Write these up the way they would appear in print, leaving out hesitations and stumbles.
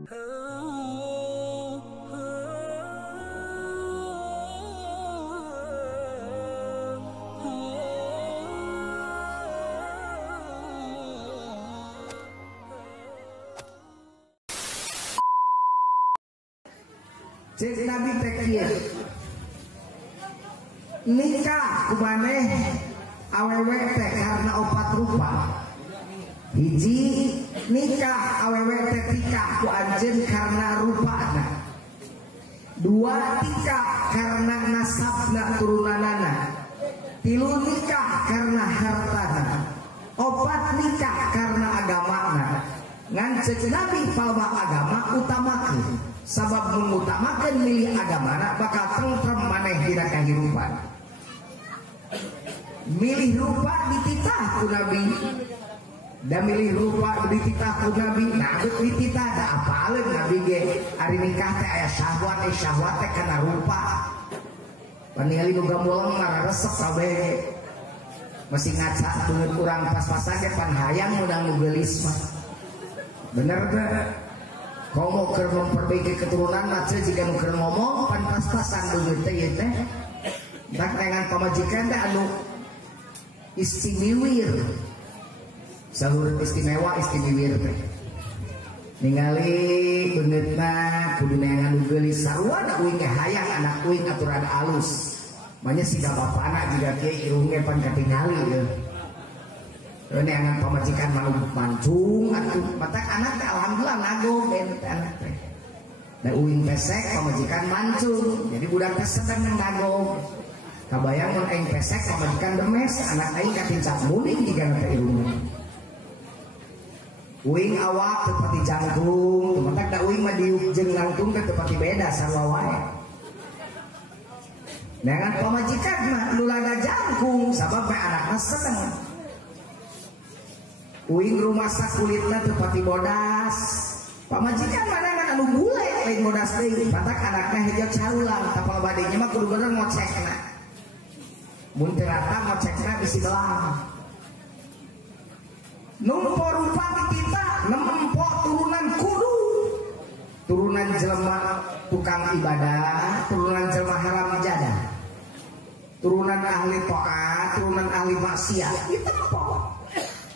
Cek Nabi tekieu nikah kumaneh awewe teh karena opat rupa. Hiji nikah awewe teh tikah ku anjeun karena rupana. Dua nikah karena nasabna turunanana. Tilu nikah karena hartana. Opat nikah karena agamana. Ngan cek Nabi palma agama utamakeun. Sabab mengutamakan milih agamana bakal tentrem maneh dina kahirupan. Milih rupa dititah ku Nabi, dan milih rupa dititah ku Nabi. Nah, dititah da apaleun Nabi ge ari nikah teh aya syahwat teh kana rupa. Paniali nu gamulang mah resep kabeh. Masih ngaca tuluy urang pas-pasan ge pan hayang munang nu geulis mah. Bener teh. Komo keur memperbaiki keturunan macam jika nu keur ngomong pan pas-pasan dulu teh teh tak dengan pamajikan teh anu istimewa sahur istimewa teh ningali beungeutna kudu neangan geulis sarua uing hayang anak uing aturan alus manya siga bapana jiga kieu irungna pan katingali ye ini anak pamajikan malu mancung atuh matak anak teh alhamdulillah nago ben anak teh da uing pesek pamajikan mancung jadi budak teh sedeng nago kabayang mun aing pesek pamajikan demes anak aing katincak muling jiga teh irungna uing awak teu pati jangkung matak da uing mah diuk jeung langtung teh teu pati beda sarua wae dengan pamajikan mah nu laga jangkung sabab bae anakna sedeng. Uing rumah sakulitna teu pati bodas. Pamajikan mana anu bule lain bodas deui. Patak anakna hijau carulang tapal badenya mah kudu bener ngocekna. Mun teu rata ngocekna bisi doang. Numpo rupa ditita nempo turunan kudu. Turunan jelema tukang ibadah, turunan jelema haram ijadah. Turunan ahli taat, turunan ahli maksiat. Ditempo.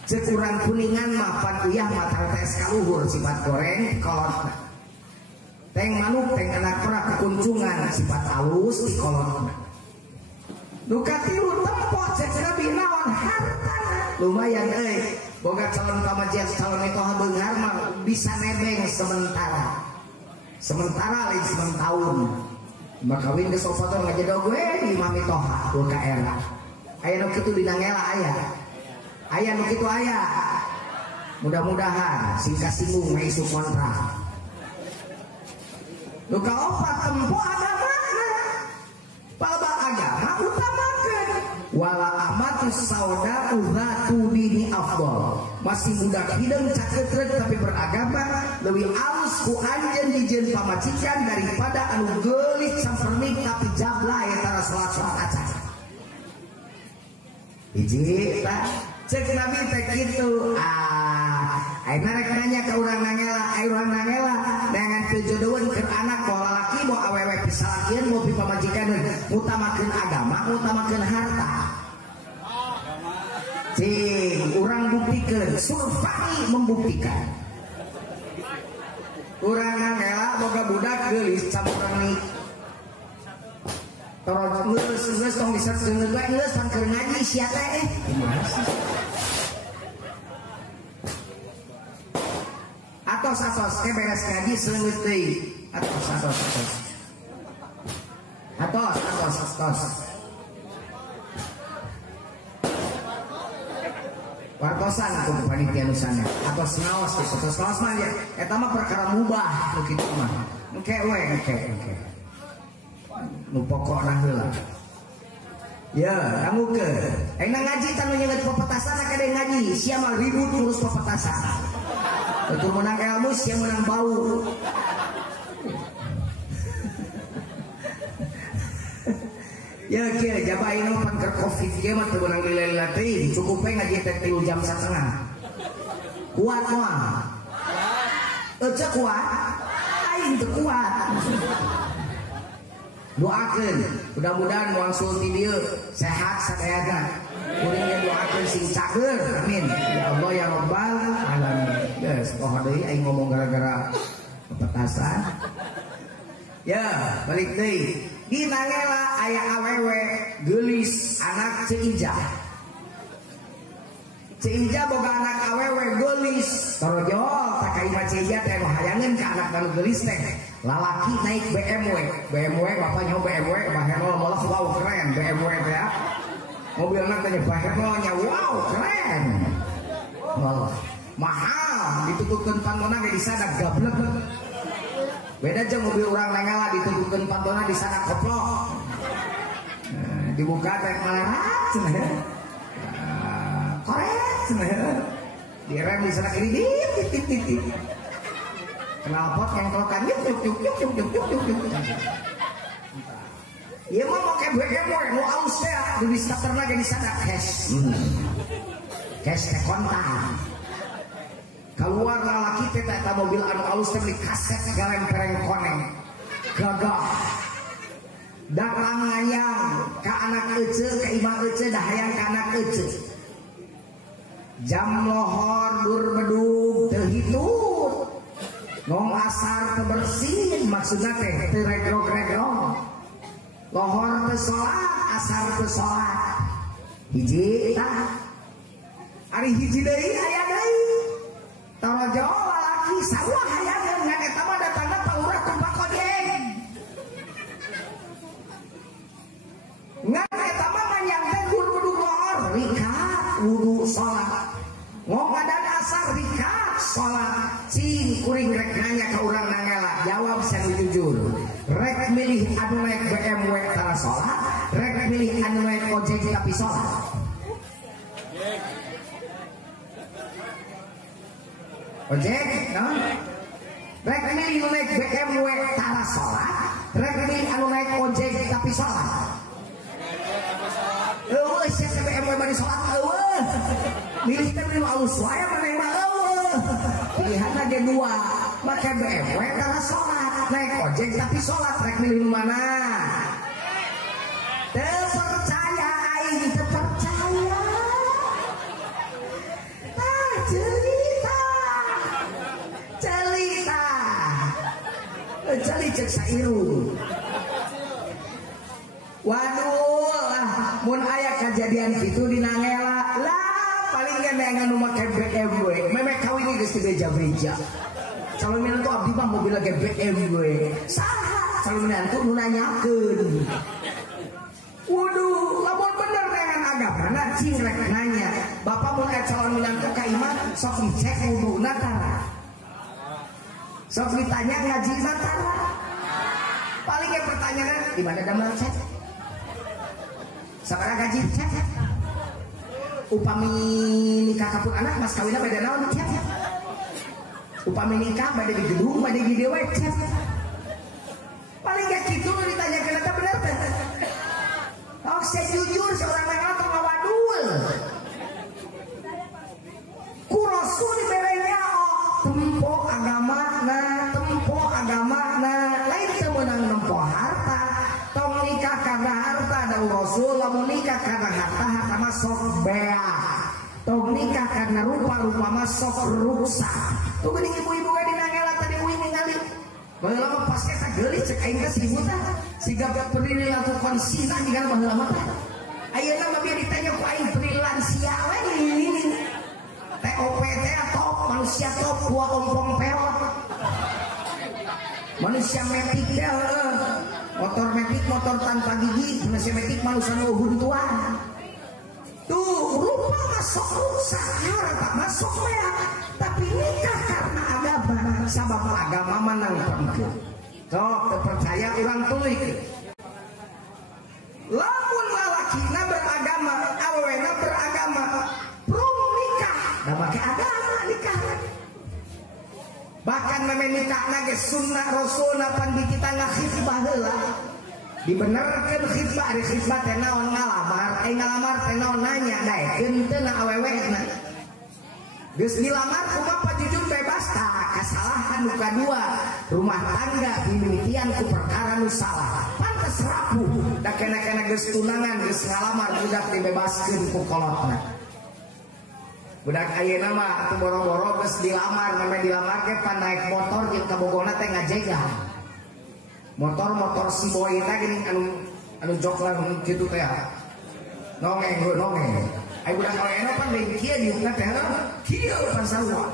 Cekurang kuningan mapan uyah mata tes kaluhur sifat goreng kolotna. Teng manuk teng anak pera kekuncungan sifat halus di kolotna. Duka tilu tempo cek Nabi naon hartana. Lumayan boga calon pamajian calon itu beunghar mah bisa nebeng sementara. Sementara lain sementahun. Makawin geus opoton ngajedog we di imam toha ku ka era. Aya nu kitu dina ngela aya. Ayah nu kitu ayah. Mudah-mudahan sing kasinggung isu kontrak. Nu kaopat tempo agamana. Palba agama utamakeun. Wala amatu sauda uratu dini afdal. Masih budak hideung cakeutreut tapi beragama leuwih alus ku anjeun dijieun pamajikan daripada anu geulis sampermik tapi jabla eta salat-salat acak. Hiji tah cek Nabi teh kitu ayeuna rek nanya ka urang nangela dengan tujuan keur anak pola laki mau awewe pisalakieun mau pamajikan utamakeun agama utamakeun harta cing urang buktikeun survei membuktikan urang nangela boga budak geulis campuran nih torot geus tong diserkeun we geus pan keur ngaji sia teh atos ke beres ngaji seungeut deui atos wartosan ku panitia nusana atos naos mah ya eta mah perkara mubah nu kitu mah engke we nu pokokna heula ya kamu ke ayeuna ngaji tanu nyeungeut pepetasan kade ngaji sia mah ribut ngurus pepetasan betul menang ilmu sia menang bau ya kieu jaba ayeuna pan keur covid ge mah teu menang lila-lila teh cukup we ngaji teh 3 jam 1/2 kuat mah Ece kuat, aing teu kuat. Doakeun, mudah-mudahan wangsul ti dieu sehat sadayana. Kuringnya doakeun sing cager, amin. Ya Allah ya Rabbal alamin. Geus, poho deui aing ngomong gara-gara petasan. Ya, balik deui. Di Nangela aya awewe geulis anak Ceijah. Ceijah boga anak awewe geulis. Torojol tak ka imah Ceijah teh hayangeun ka anak anu geulis teh. Lalaki naik BMW bapaknya BMW bahenol malah wow keren BMW teh ya. Mobilnya teh bahenolnya wow keren. Malah mahal ditutupkeun pantona ge di sana gablek. Beda jeung mobil urang Nangela ditutupkeun pantona di sana koplok. Dibuka teh malerat cenah. Korek cenah. Direm di sana kiri titit. Knalpot yang kelokan yuk. Iya mah mau kayak BMW nu aus teh di starterna ge di sana cash. Cash teh kontan. Keluar lalaki teh eta mobil anu aus teh beli kaset galempereng koneng. Gagah. Datang ngayang ka anak ece ka imah ece dah hayang ka anak ece. Jam lohor dur bedug teu hitut. Ngong asar kebersihin maksudnya teh teregrog-regrog. Lohor teu salat, asar teu salat. Hiji tah. Ari hiji deui aya deui. Torojo lalaki sarua hayangeun ngan eta mah datangna paurah tumpak kodeng. Ngan eta mah manyang teh kudu lohor rikat wudu salat. Ngong badan asar rikat salat. Cing kuring rek nanya ke urang Nangela, jawab sanu jujur. Rek milih anu naik BMW tara salat, rek milih anu naik ojek tapi salat. Ojek, no? Rek milih anu naik BMW tara salat, rek milih anu naik ojek tapi salat. Eueuh, sia BMW bari salat eueuh. Milih teh nu alus wae maneh mah eueuh. Pilihanna ge dua, make BMW tara salat, naik ojek tapi salat, rek milih mana? Teu percaya aing teu percaya. Cerita cek sairu. Waduh lah, mun aya kejadian gitu di Nangela lah paling gak anu make BMW memek kawin geus teu beja-beja. Calon minantu abdi mah mobil ge BMW. Saha calon minantu nu nanyakeun. Waduh, lamun bener dengan agama na cing rek nanya. Bapak mun aya calon minantu ka imah sok dicek wuduna tara. Sok ditanya ngaji tara. Paling yang pertanyaan di mana damel cek? Sabaraha gaji cek? Upami nikah kapun anak mas kawinna beda naon cek? Upami nikah bade di gedung bade di dewe cek? Paling gak gitu ditanyakeun eta bener teh. Oh saya jujur seorang Nangela teu ngawadul. Ku Rasul diberenya tempo agama lain teu meunang nempo harta. Tong nikah karena harta dan Rasul lamun nikah karena harta mah sok bea. Tong nikah karena rupa mah sok rusak. Tuh geuning ibu-ibu di Nangela tadi uing ningali. Baheula mah pas eta geulis cek aing geus ibu tah. Siga berdiri lakukan sina ningali baheula mah tah. Ayeuna mah biar ditanya ku aing perilan sia we ini. TOP teh top manusia top gua ompong peot. Manusia metik teh motor metik motor tanpa gigi, manusia metik manusia nu huntuan. Tuh rupa masuk rusak, harta masuk mea. Tapi nikah karena agama, sabab agama menang pengkeun. Sok terpercaya orang tuluy. Lamun lalakina beragama, awewena beragama, prung nikah, da make agama nikah. Bahkan meme nikah nage sunnah rasulna pan di kita ngakhitbah heula. Dibenerkeun khitbah ari khitbah teh naon ngalamar, ngalamar teh naon nanya daekeun teu na awewena. Geus dilamar kumaha Pak Jujun bebas tah kasalahan nu kadua rumah tangga mimitian ku perkara nu salah pantes rapuh da kena-kena geus tunangan geus ngalamar budak dibebaskeun ku kolotna. Budak ayeuna mah atuh boro-boro geus dilamar namanya dilamar ge pan naik motor jeung kabogona teh ngajegan. Motor si boy teh geuning anu joklan kitu teh. Nongeng. Ai budak ayeuna pan deui kieu diukna teh kieu pan sarua.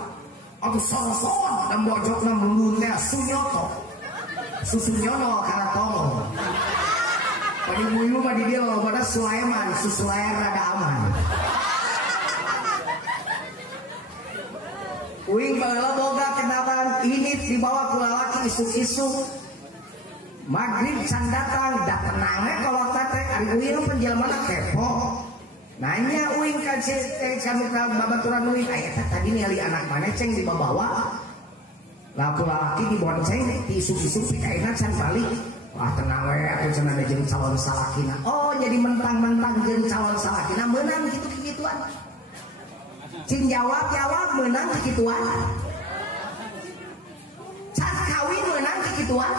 Atuh sorosor dan bojokna mulun teh sunyoto. Susunyono kana tolong. Padi mulu mah di dia lobana Sulaiman, Susulayan rada aman. Uing baheula boga kenalan ini dibawa ku lalaki isuk-isuk. Maghrib can datang da tenang we kalau teh ari uing penjelmana kepo. Nanya uing ka kanu ka babaturan uing aya tadi ningali anak mana ceng dibawa. Laku lalaki dibonceng ti isuk-isuk pikaina can balik. Wah tenang we atuh cenah ada jeung calon salakina. Oh jadi mentang-mentang jeung calon salakina meunang kitu-kituan. Cing jawab menang kikituan. Can kawin menang kikituan.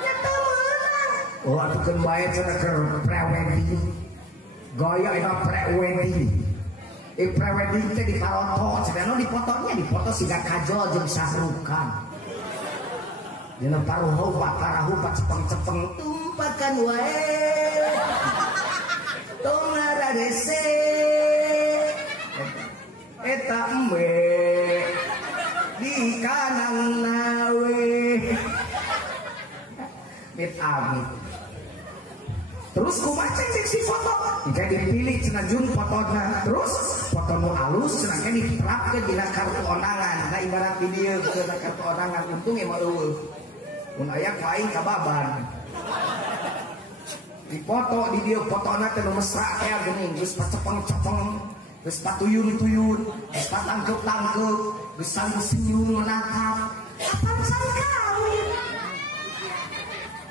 Nyata menang. Oh atuh keun bae cenah keur pre-wedding. Gaya eta pre-wedding. Pre-wedding teh di paroto, cenah di foto siga Kajol jeung Sahrukan. Dina parahupa cepeng-cepeng tumpakan wae. Tong ngaradese. Eta embe di kanan nawe mit amit terus kumaha cek si foto jika dipilih cenah jun fotona terus foto nu alus cenah ge diterapkeun dina kartu onangan nah ibarat di dieu ke kartu onangan untung emang eueuh mun aya ku aing kababan di foto di dieu fotona teh nu mesra aya geuning geus pacepeng-cepeng geus patuyun-tuyun, geus patangkeup-tangkeup, geus senyum menatap. Kapan sang kawin?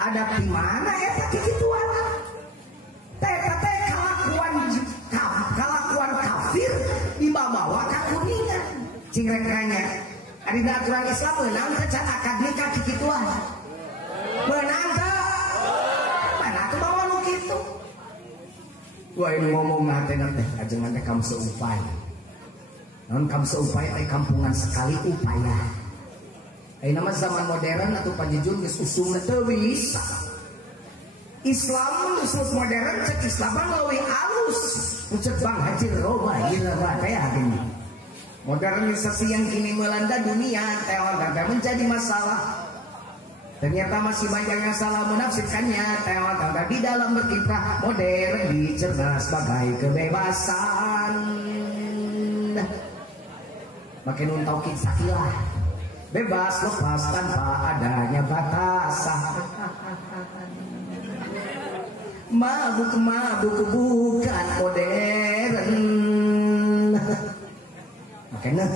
Ada di mana ya teh kituan? Teh kalakuan kafir dibawa ka kuningan. Cing rekanya, ari da aturan Islam meunang teh can akad nikah kituan. Meunang teh. Mana tuh bawa nu kitu? Wah ini ngomong nanti ajengan teh kamu seupaya. Non kamu seupaya teh kampungan sekali upaya. Nama zaman modern atau pajujun geus usung teu bisa. Islam geus modern cek Islam leuwih alus. Cek Bang Haji Roba ieu teh gini. Modernisasi yang kini melanda dunia teh menjadi masalah. Ternyata masih banyak yang salah menafsirkannya. Tewa di dalam berkiprah modern dicerna sebagai kebebasan. Makin untau kisakilah bebas lepas tanpa adanya batasan. Mabuk bukan modern. Makanya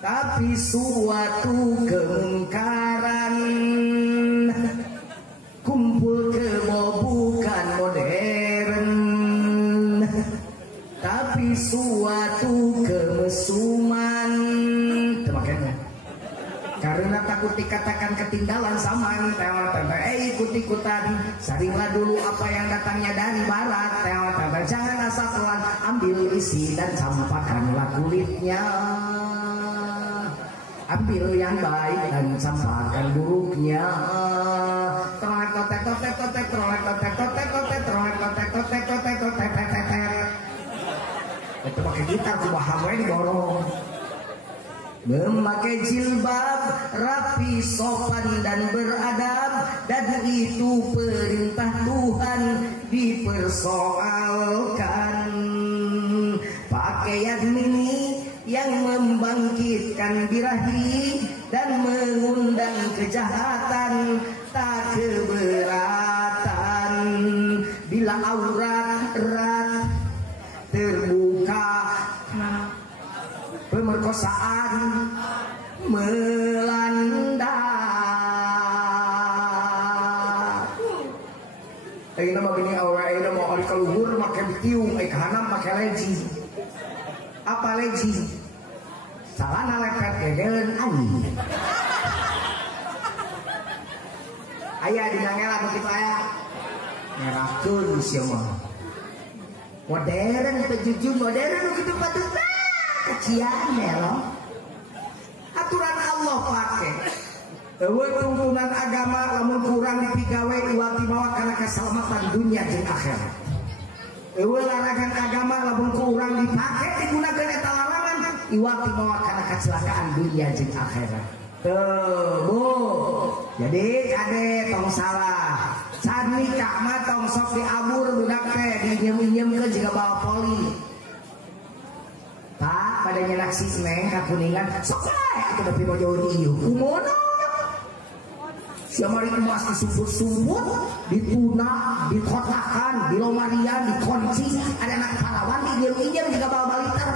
tapi suatu kemungkaran. Kumpul kebo bukan modern, tapi suatu kemesuman. Makanya karena takut dikatakan ketinggalan zaman, ikut-ikutan, saringlah dulu apa yang datangnya dari barat. Jangan asal telan, ambil isi dan campakkanlah kulitnya. Ambil yang baik dan campakkan buruknya. Itu pakai gitar kumaha we didorong. Memakai jilbab rapi, sopan dan beradab, dan itu perintah Tuhan dipersoalkan. Pakaian mini yang membangkitkan birahi dan mengundang kejahatan, tak keberatan bila aurat terbuka. Pemerkosaan melanda. Ayeuna mah gini awe ayeuna mau ari kaluhur make tiung, ai kahanam make leci. Papa Legi salana lepet gegelen anjing aya dina ngela begitu aya ngerakeun sia mah modern pejujur modern begitu patut kecian melo aturan Allah pake eueuh tuntunan agama lamun kurang dipigawe iwati bawa kana keselamatan dunia jeung akhirat eueuh larangan agama lamun kurang dipake digunakeun eta larangan iwati bawa kana kecelakaan dunia jeung akhirat Bu. Jadi kade tong salah. Can nikah mah tong sok diabur budak teh dinyem-nyemkeun jiga bawa poli. Pak pada nyenak si Neng ka Kuningan sok bae atuh da pimo jauh di ieu. Kumono? Sia mari emas disumput-sumput, dituna, dikotakan, dilomarian, dikunci, ada anak pahlawan dinyem-nyem jiga bawa baliter.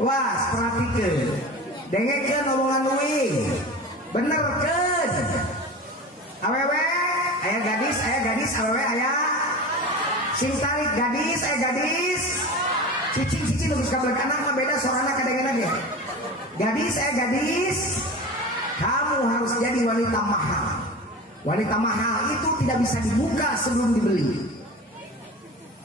Wah, perhatikeun. Dengekeun omongan uing benerkeun awewe aya gadis awewe aya sing tarik gadis aya gadis cicing geus kabelag anak mah beda sorana kadengena ge gadis aya gadis kamu harus jadi wanita mahal itu tidak bisa dibuka sebelum dibeli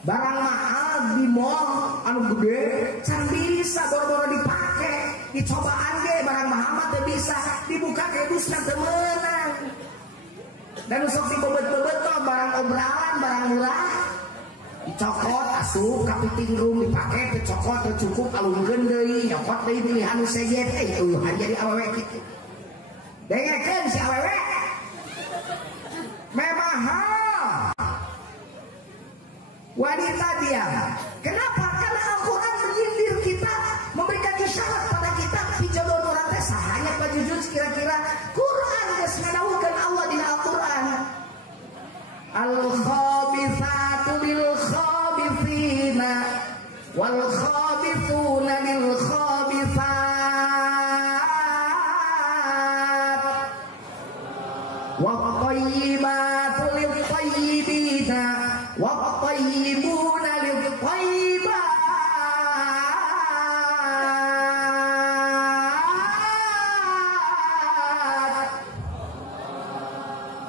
barang mahal di mall anu gede can bisa boro-boro dipake dicobaan ge barang mahal mah teu bisa dibuka ke dusna teu meunang dan sok dibebet-bebet mah barang obralan barang murah dicokot asup ka piting room dipake teu cokot teu cukup alungkeun deui nyokot deui pilihan nu sejet eueuhan jadi awewe kitu dengekeun si awewe memahal wanita diam. Kenapa? Karena Al-Quran menyindir kita, memberikan isyarat pada kita pijodoh orang teh sahanya Pak Jujun kira-kira Quran geus ngadawukeun Allah dina Al-Quran. Al-khabithatu lil khabithina wal khabithuna lil khabithat wa thayyibatu lil thayyibina wa thayyibuna lil thayyibat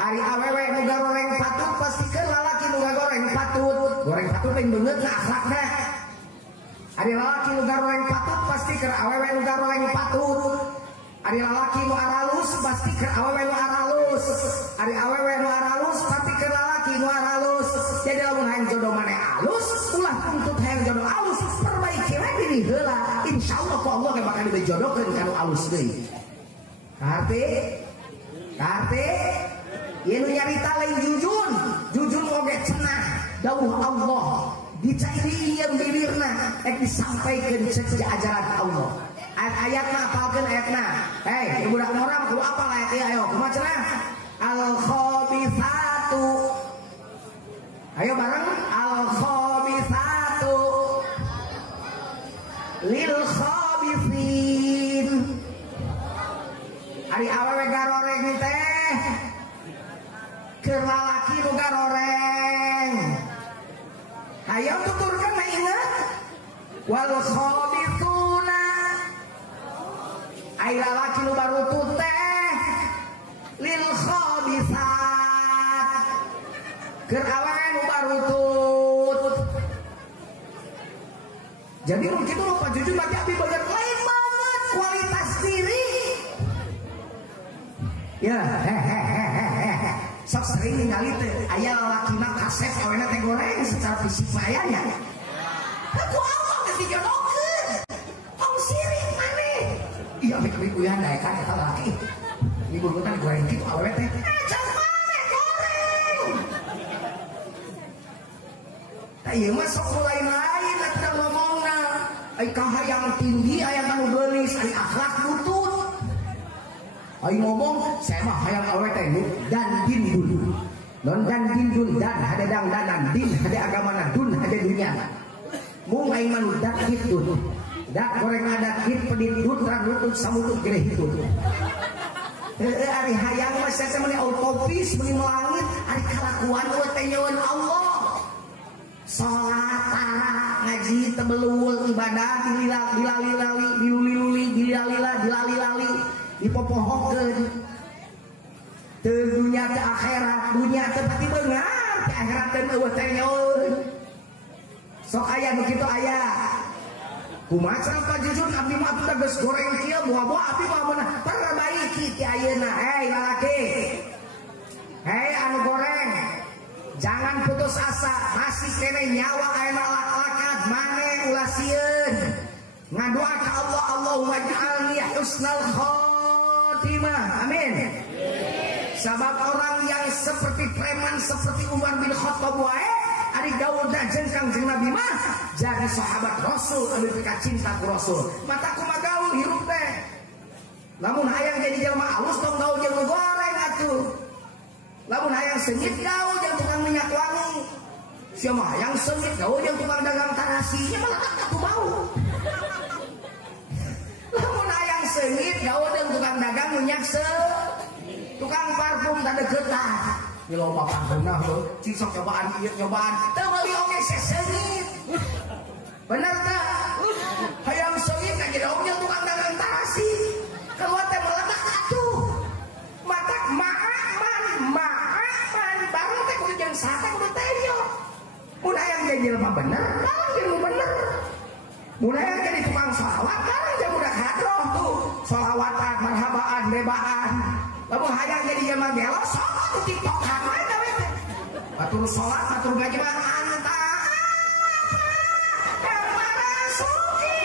ari awewe nu goreng patut pastikeun lalaki nu goreng patut lain beungeut na akhlakna ari lalaki nu goreng patut pasti keur awewe nu goreng patut ari lalaki nu aralus pasti keur awewe nu aralus ari awewe nu aralus pasti keur lalaki nu aralus jadi lamun hayang jodoh maneh alus ulah tuntut hayang jodoh alus perbaiki we diri heula insyaallah ku Allah ge bakal dijodohkeun kanu alus deui karte ieu nu nyarita lain jujun oge cenah dawuh Allah dicairi ieun bibirna ek disampaikeun sesuai ajaran Allah ayat-ayatna apalkeun ayatna hei budak orang kudu apal ayat ieu ayo kumaha cenah al khabithatu ayo bareng al khabithatu lil khabithin ari awewe garoreng teh keur lalaki nu garoreng hayo tuturkeun mah inget wal khabithuna ai lalaki nu barutut teh lil khabithat keur awewe nu barutut jadi mungkin itu lupa jujur bagi abi banyak lain banget kualitas diri ya sok sering ningali teh aya lalaki mah kasep awena teh goreng secara fisik mah aya nya aku Allah geus dijodohkeun tong sirik maneh iya mik uyan dae kan eta lalaki ini bulutan goreng kitu awewe teh acan maneh goreng tah ieu mah sok lain atuh ngomongna ai kahayang tinggi aya anu geulis ai akhlak lutut ai ngomong saya mah hayang awewe teh dan din dulu non dan din dun dan hade dangdanan din hade agamana dun hade dunya mung aing mah dak kitu dak goreng adat hit pedit dutran lutut samutut gede hitu ari hayang mah saya meni utopis meni langit ari kalakuan we teh nyeun Allah salat ngaji ngaji tebelul ibadah dilali dipopohokeun teu dunya teh akhirat dunya teh pati beungar teh akhirat teh eueuh teh nyaeur sok aya nu kitu aya kumaha Pak Jujun abdi mah atuh geus goreng kieu buah-buah abdi mah meunah perbaiki ti ayeuna lalaki anu goreng jangan putus asa masih kene nyawa ayeuna lakat mane ulah sieun ngadoa ka Allah Allahumma ij'alni husnal khotimah amin. Sabab orang yang seperti preman seperti Umar bin Khattab wae ari gaul da jengkang jeung Nabi mah jadi sahabat Rasul anu pika cinta ku Rasul mata kumaha gaul hirup teh lamun hayang jadi jelema alus tong gaul jeung goreng atuh lamun hayang seungit gaul jeung tukang minyak wangi sia mah hayang seungit gaul jeung tukang dagang tarasinya malah atuh bau lamun hayang seungit gaul jeung tukang dagang minyak tukang parfum tanda getah di loba parfumna heuh cicok cobaan ieu cobaan teu meuli oge seseungit bener teh hayang seungit ka jadi oge tukang dagang tarasi keluar teh meledak atuh mata maaman bareng teh kudu jeung sate kudu teyo mun hayang jadi jelema bener bareng jeung bener mun hayang jadi tukang shalawat bareng jeung budak hadroh tuh shalawatan marhabaan bebaan lamun hayang jadi jelema gelo sok atuh tiktokan wae gawe teh batur salat batur gaji mah anta Marasuki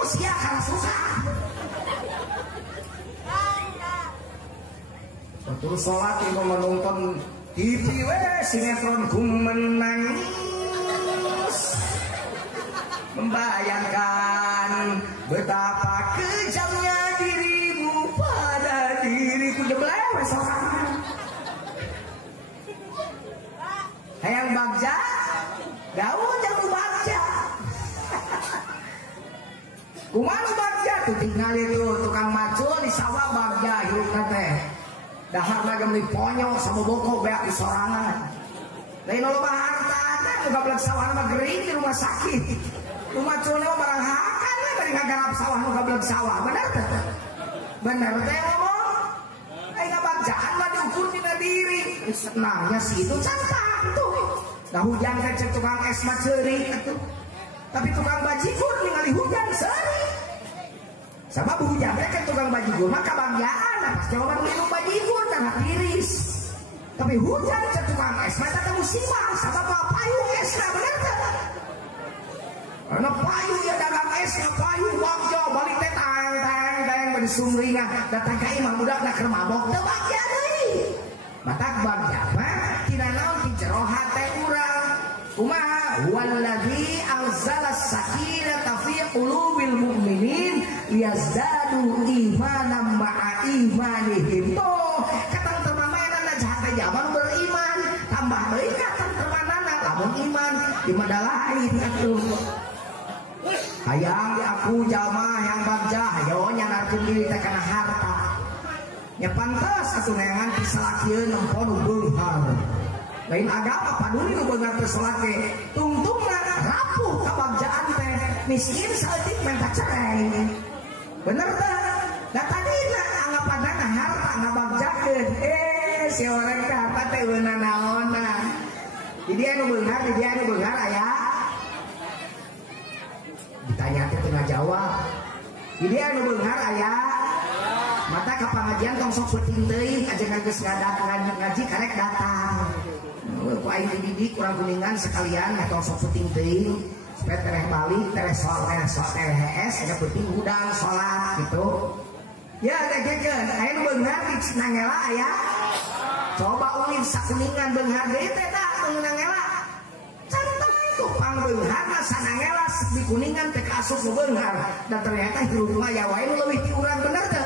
usia kana susah batur salat itu menonton TV we sinetron menangis membayangkan betapa kejamnya dirimu pada diriku jeblewe sorangan hayang bagja gaul jeung bagja kumaha bagja tuh tinggal itu tukang macul di sawah bagja hirupna teh daharna geus ponyok saboboko beak di sorangan lain loba harta teh nu gablek sawah mah gering di rumah sakit rumah macul mah barang hakan we bari ngagarap sawah nu gablek sawah bener teh bener teh ngomong ayeuna bagjaan mah diukur dina diri senangnya sih itu cantak tuh dah hujan kan cek tukang es mah ceurik atuh tapi tukang bajigur ningali hujan seurik sabab hujan teh kan tukang bajigur mah kabagyaan pas jawaban minum bajigur tah tiris tapi hujan cek tukang es mah teh musibah sabab payung esna bener teh ana payung ya dagang esna payung bagja balik teh tang bari sumringah datang ka imah budakna keur mabok teu bagja deui matak bagja mah tina naon ti jero hate urang kumaha wallazi anzalas sakinata fi qulubil mu'minin liyazdadu imanan ma'a imanihim toh katangteumanana jahat jaman beriman tambah deui katangteumanana lamun iman di mada lain atuh hayang aku jamaah yang bagja hayo nyanarkeun diri teh kana harta nya pantes atuh neangan disalakieun nempon beunghar lain agama paduli nu beunghar teh salake tungtungna rapuh kabagjaan teh miskin saeutik minta cerai bener teh da tadina anggapanna harta ngabagjakeun si orang teh harta teh beunang naonna di dia nu beunghar aya ditanya teh tengah jawab di dia nu beunghar aya mata ka pangajian tong sok penting teuing ajengan geus ngaji karek datang ku aing dididik kurang kuningan sekalian tong sok penting teuing supaya tereh balik tereh hees ada penting udang salat gitu ya gegeun aya nu beunghar di Nangela aya coba ulin sakuningan beunghar deui teh da Nangela cantik tuh pang beunghar sanangela di kuningan teh kasuk nu beunghar dan ternyata hirup mah ya wae nu leuwih ti urang bener teh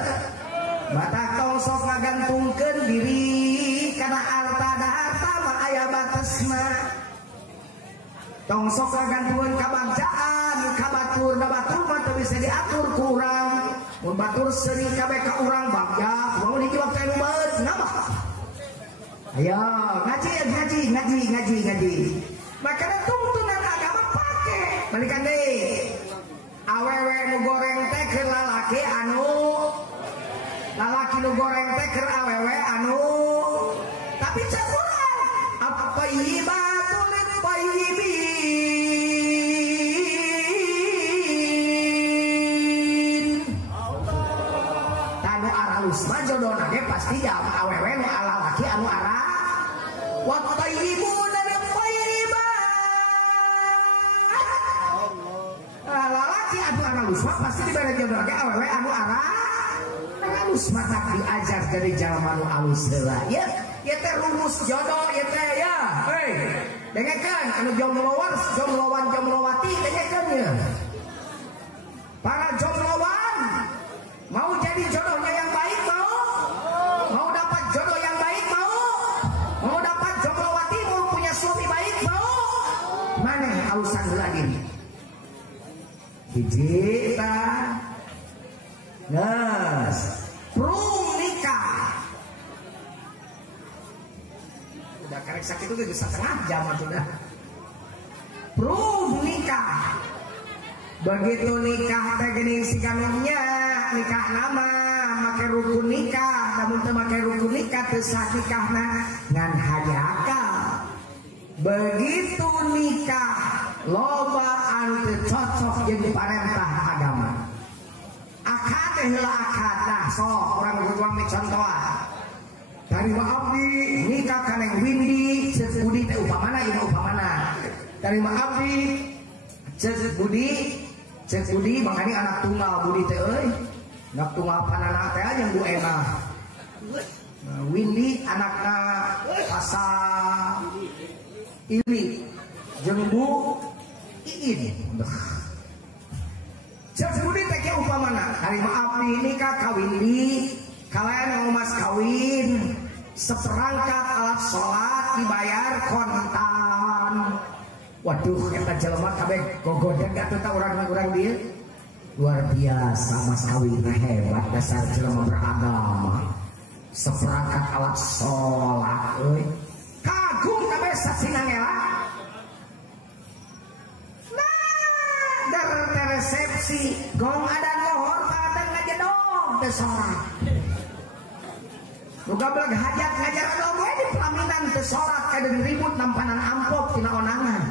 mata tong sok ngagantungkeun diri kana harta da harta mah aya batesna tong sok ngagantungkeun kabagjaan ka batur da batur mah teu bisa diatur ku urang mun batur seuring kabeh ka urang bagja kumaha hiji waktu anu beut nambah ayo ngaji makanya tuntunan agama pake balikan deui awewe nu goreng teh keur lalaki nu goreng teh keur awewe anu tapi cakuran apa ibatul tayyibin tanu aralus mah jodohna ge pasti jalma awewe nu lalaki anu ara wa tayyibun lalaki anu aralus mah pasti dibere jodoh ge awewe anu ara aralus mah tak diajar dari jalma nu alus heula ya teh rumus jodoh ya teh ya hei dengekeun anu jombloan jomblowati dengekeun ya para jombloan mau jadi jodohnya yang baik mau dapat jodoh yang baik mau dapat jomblowati mau punya suami baik mau mana alusan heula diri hiji tah geus prung nikah udah karek sakit itu geus setengah jam sudah prung nikah begitu nikah teh geuning siganunnya nikah nama make rukun nikah namun teu make rukun nikah teu sah nikahna ngan hadiakal begitu nikah loba anu cocok jeung parentah agama akad teh heula akad nah sok urang guruang micontohan dari abdi nikah kaneng Windy ceuk Budi teh upamana ieu upamana dari abdi ceuk Budi makanya anak tunggal Budi teh euy anak tunggal panana teh jeung Bu Ena nah, Windy anakna Asa Ili jeung Bu Iin ceuk Budi teh ge upamana hari abdi nikah kawin di kalian mau mas kawin seperangkat alat sholat dibayar kontan waduh eta jelema kabeh gogodeg atuh ta urang-urang dieu luar biasa mas kawin hebat dasar jelema beragama seperangkat alat sholat euy kagum kabeh sasinangela resepsi gong ada lohor ada ngajedog teh sholat nu gablek hajat ngajar dong we di pelaminan teh sholat kadang ribut nampanan amplop tina onangan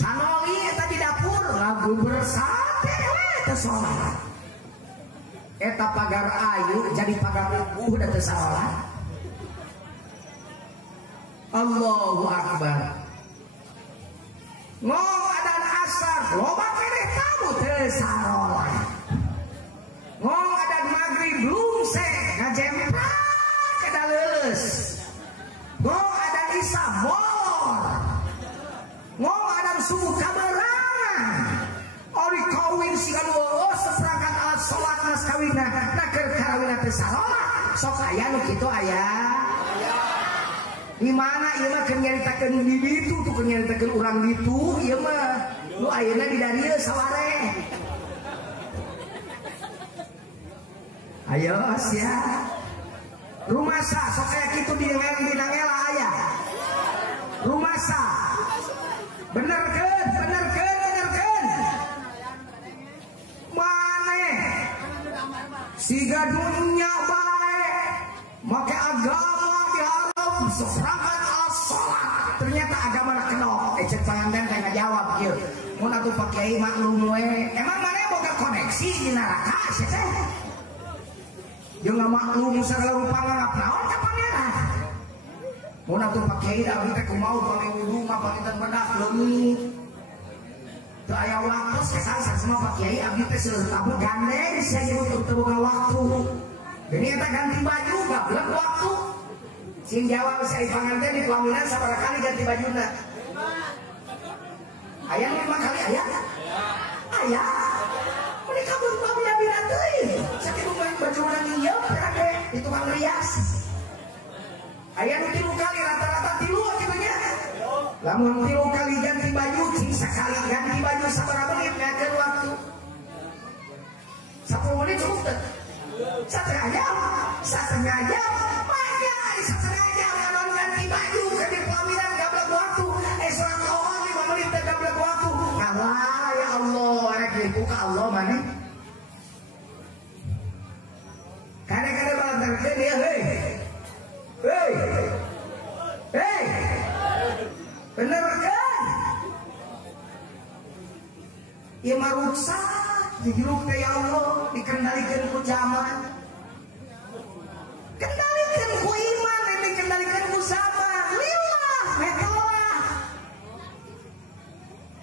canoli eta di dapur lagu bersate we teh sholat eta pagar ayu jadi pagar ubuh da teh sholat Allahu Akbar ngong adan asar loba keneh tamu teu sarolah ngong adan maghrib lungse ngajemprak kada leuleus ngong adan isya molor ngong adan subuh kaberangan ori kawin sigan oh seperangkat alat salat nas kawinna na keur kawinna teu sarolah sok aya nu kitu aya di mana ieu mah keur nyaritakeun di ditu tuh keur nyaritakeun urang ditu ieu mah lu ayeuna di dieu saware ayo sia rumah sa sok aya kitu di Nangela aya rumah sa benerkeun maneh siga dunya bae make agama seperangkat as-sholat ternyata agama nak kenal cek panganten teh ngajawab kieu mun atuh Pak Kiai maklum we emang mana boga koneksi di neraka sih teh jeung ngamaklum sareng panganggap naon ka pangeran mun atuh Pak Kiai da abdi teh kumaha bade wudu mah palinten bedak leungit teu aya waktu sasan sama Pak Kiai abdi teh seueur tabu gandeng sia nyebut teu boga waktu jadi eta ganti baju gablek waktu sing jawab saya panganten di pelaminan sabaraha kali ganti bajuna aya 5 kali aya mereka berpaminan bina teuing sakitu main bajuna ieu berade di tukang rias aya nu 3 kali rata-rata 3 kitu nya lamun 3 kali ganti baju cing sakali ganti baju sabaraha menit ngakeun waktu 10 menit cukup teh setengah jam setengah jam anon ganti baju ke di pelaminan gablek waktu selang kawan 5 menit gablek waktu kalah benerkeun ieu heuy. Hei. Benerkeun. Ieu mah rusak, dihirup teh ya Allah, dikendalikeun ku zaman. Kendalikeun ku iman, dikendalikeun ku zaman. Lillah, metolah.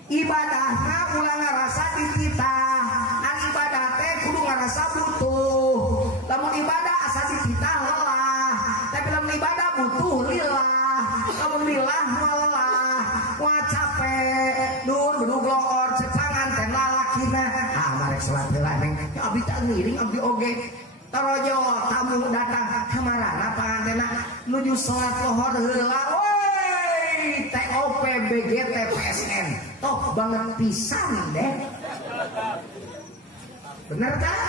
Ibadahna ulah ngarasa dititah. An ibadah teh kudu ngarasa butuh. Lamun ibadah asa dititah lelah. Tapi lamun ibadah butuh lillah. Lamun lillah lelah. Wah capek, bedug loor cecangan teh lalakina. Ah marek salat heula neng. Abdi tak ngiring abdi oge. Torojo tamu datang kamarana pangantena nuju salat lohor heula. Woi, TOP BGT PSN. Toh banget pisan deh. Bener kan?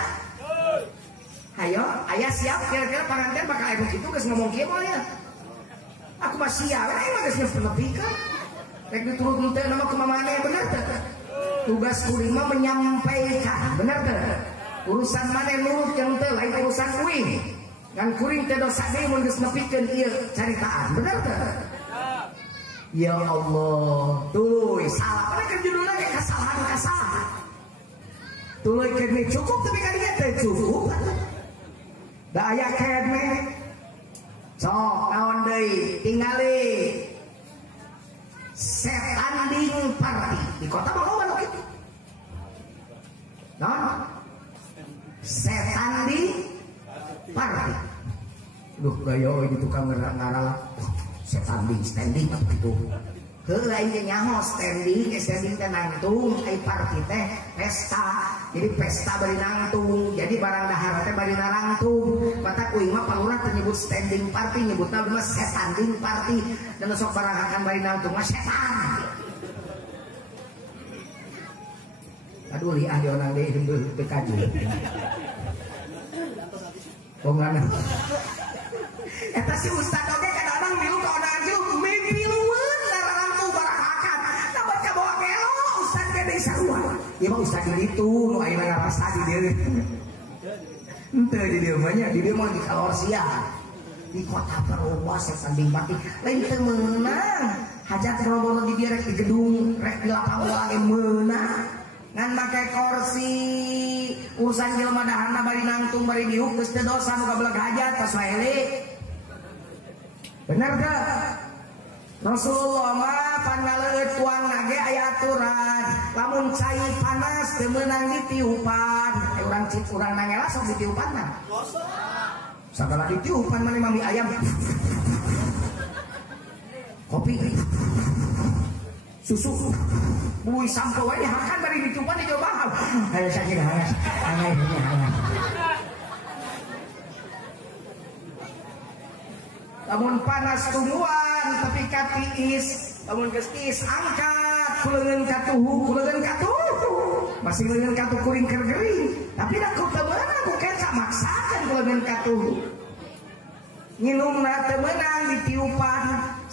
Ayo, ayah siap kira-kira panganten bakal ibu gitu geus ngomong kieu moal ya. Aku mah siap, mah geus nepikeun. Rek diturut teh nama kemamane bener teh. Tugas kuring mah menyampaikan, bener teh. Urusan mane nurut jeung teh lain urusan kuring. Ngan kuring teh dosa deui mun geus nepikeun ieu caritaan, bener teh. Ya Allah, tuluy salah pada kan judulna kayak kesalahan. Tuluy kene cukup tapi kadinya teh cukup. Da aya kene. Sok naon deui tingali setanding party di kota mah loba kitu. Naon? Setanding party. Duh gaya we tukang ngarala. Standing gitu. Heula ieu nyaho standing teh nangtung, ai party teh pesta. Jadi pesta bari nangtung, jadi barang dahar teh bari narangtung. Mata kuing mah palurah teh nyebut standing party, nyebutna mah standing party. Dan sok barangakan bari nangtung mah setan. Aduh li ahli orang deui heumbeuh PKJ. Pongana. Eta si ustad oge kadang-kadang milu ka onaan jilu mimpi luweun larang tu barakakan. Dapat ka bawa gelo ustad gede sarua. Ieu mah ustad di ditu nu ayeuna ngarasa di dieu. Henteu di dieu mah nya di dieu mah di kalor sia. Di kota Perumah setanding party lain teu meunang. Hajat robono di dieu rek di gedung, rek di lapang bola ge meunang. Ngan make kursi urusan jelema daharna bari nangtung bari diuk geus teu dosa nu kabelag hajat tos wae le. Bener gak? Rasulullah mah pangaleueut tuang nage aya aturan. Lamun cai panas teu meunang ditiupan. Urang cik urang nangela sok ditiupanna. Sagala ditiupan mah mami ayam. Kopi. Susu. Bui sampo wae dihakan bari ditiupan di jauh bakal. Ayo sakit hangat. Hangat. Lamun panas tumuan tapi katiis, lamun geus tiis angkat kuleungeun katuhu, masih leungeun katu kuring keur gering, tapi da ku teu meunang ku keca maksakeun kuleungeun katuhu. Nginumna teu meunang ditiupan,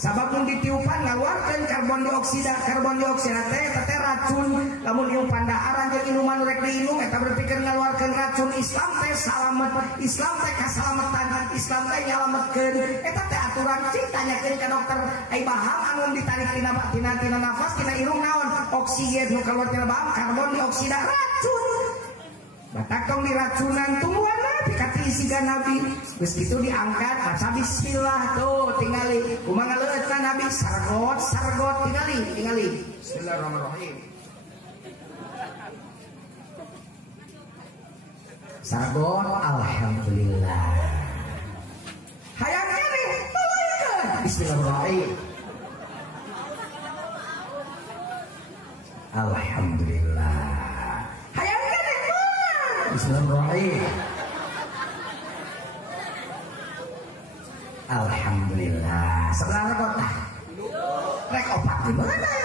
sabab mun ditiupan ngaluarkeun karbon dioksida teh racun. Lamun iupan daharan jeung inuman rek diinum eta berpikir ngaluarkeun racun. Islam teh salamet, Islam teh kasalamatan, Islam teh nyalametkeun. Eta teh aturan cing tanyakeun ka dokter, ai baham anu ditarik tina nafas tina irung naon? Oksigen nu kaluar tina baham karbon dioksida racun. Batak tong diracunan tumuan nabi kata isiga nabi. Geus kitu diangkat baca bismillah tuh tingali. Kumaha ngaleutna nabi sargot tingali. Bismillahirrahmanirrahim. Sargot alhamdulillah. Hayang kene tuluyeun. Bismillahirrahmanirrahim. Alhamdulillah. Hayang kene Bismillahirrahmanirrahim. Alhamdulillah. Sebelah kota. Rek opat di mana?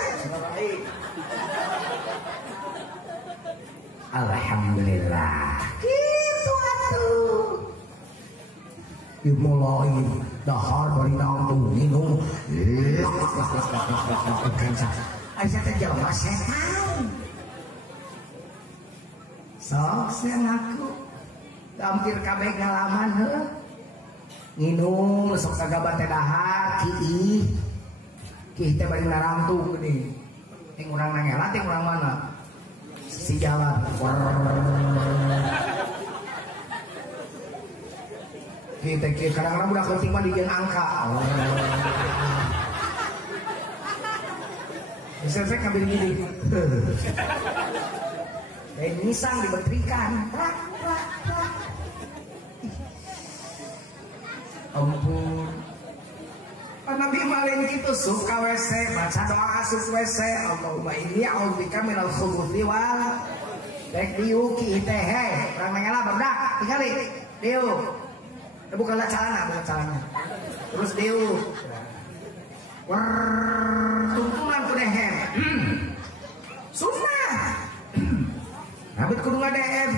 Alhamdulillah. Gitu atuh. Dimulai dahar bari nangtung minum. Aisyah teh jelema setan. Sok saya ngaku hampir kabeh ngalaman heuh. nginum sok kagabat teh dahar kiih teh bari narantu geuning ting urang nangela ting urang mana si jalan kita kadang-kadang budak leutik mah dijieun angka bisa ngambil gini kayak nisang dibetrikan ampun Nabi malin gitu suka WC baca doa asup WC Allahumma inni a'udzubika minal khubuthi wal baik diuki teh orang nengela badak tinggali diu bukan celana terus diu tuntunan ku dehem sunnah Nabi kudu ngadehem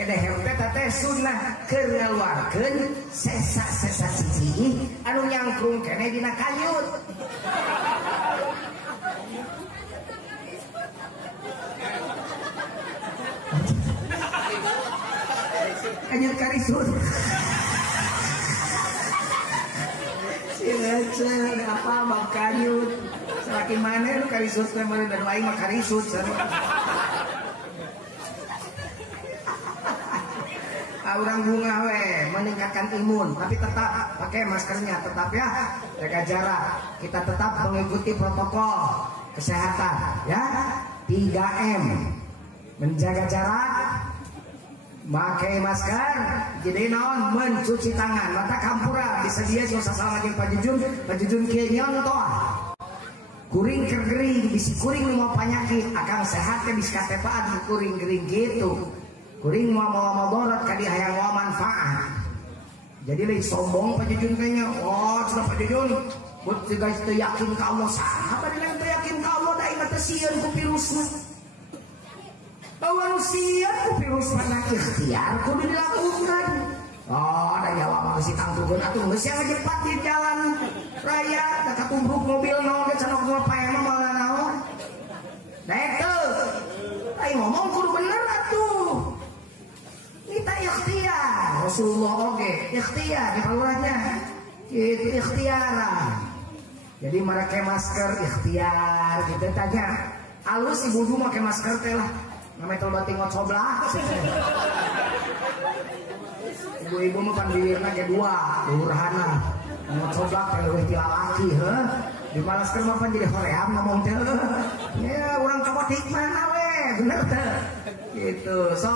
dehem teh sunnah keur ngaluarkeun sesa-sesa cicing anu nyangkrung kene dina kayut kayut karisut sileun apa bab kayut salaki maneh nu karisut teh meureun dan aing mah karisut orang bunga meningkatkan imun tapi tetap pakai maskernya tetap ya jaga jarak kita tetap mengikuti protokol kesehatan ya 3M menjaga jarak pakai masker jadi naon mencuci tangan mata kampura disedia susah sama jeung pajujun kieu nyontoh kuring kergering bisi kuring mau penyakit akan sehatnya bisa katepaan kuring gering gitu kuring mau dorot kadi hayang mau manfaat jadi lagi sombong pajujun kayaknya oh sudah pajujun buat guys teu yakin ka Allah sahabat yang teu yakin ka Allah da imah teh sieun ku virusna bahwa sieun ku virus mana ikhtiar kudu dilakukan oh ada nyawa mah geus ditangtukeun atuh geus yang cepat di jalan raya da katumbruk mobil naon ge cenah mobil pae mah malah naon da teu ai ngomong kudu bener atuh kita ikhtiar Rasulullah oke ikhtiar di palurahnya itu ikhtiaran jadi mereka masker ikhtiar gitu tanya alus ibu ibu pakai masker teh lah namanya tol bating ngocoblak ibu-ibu mah pandirinya ke dua durhana ngocoblak teh leuwih ti lalaki heuh di masker mah pan jadi hoream ngomong teh ya urang coba hikmah we bener teh gitu so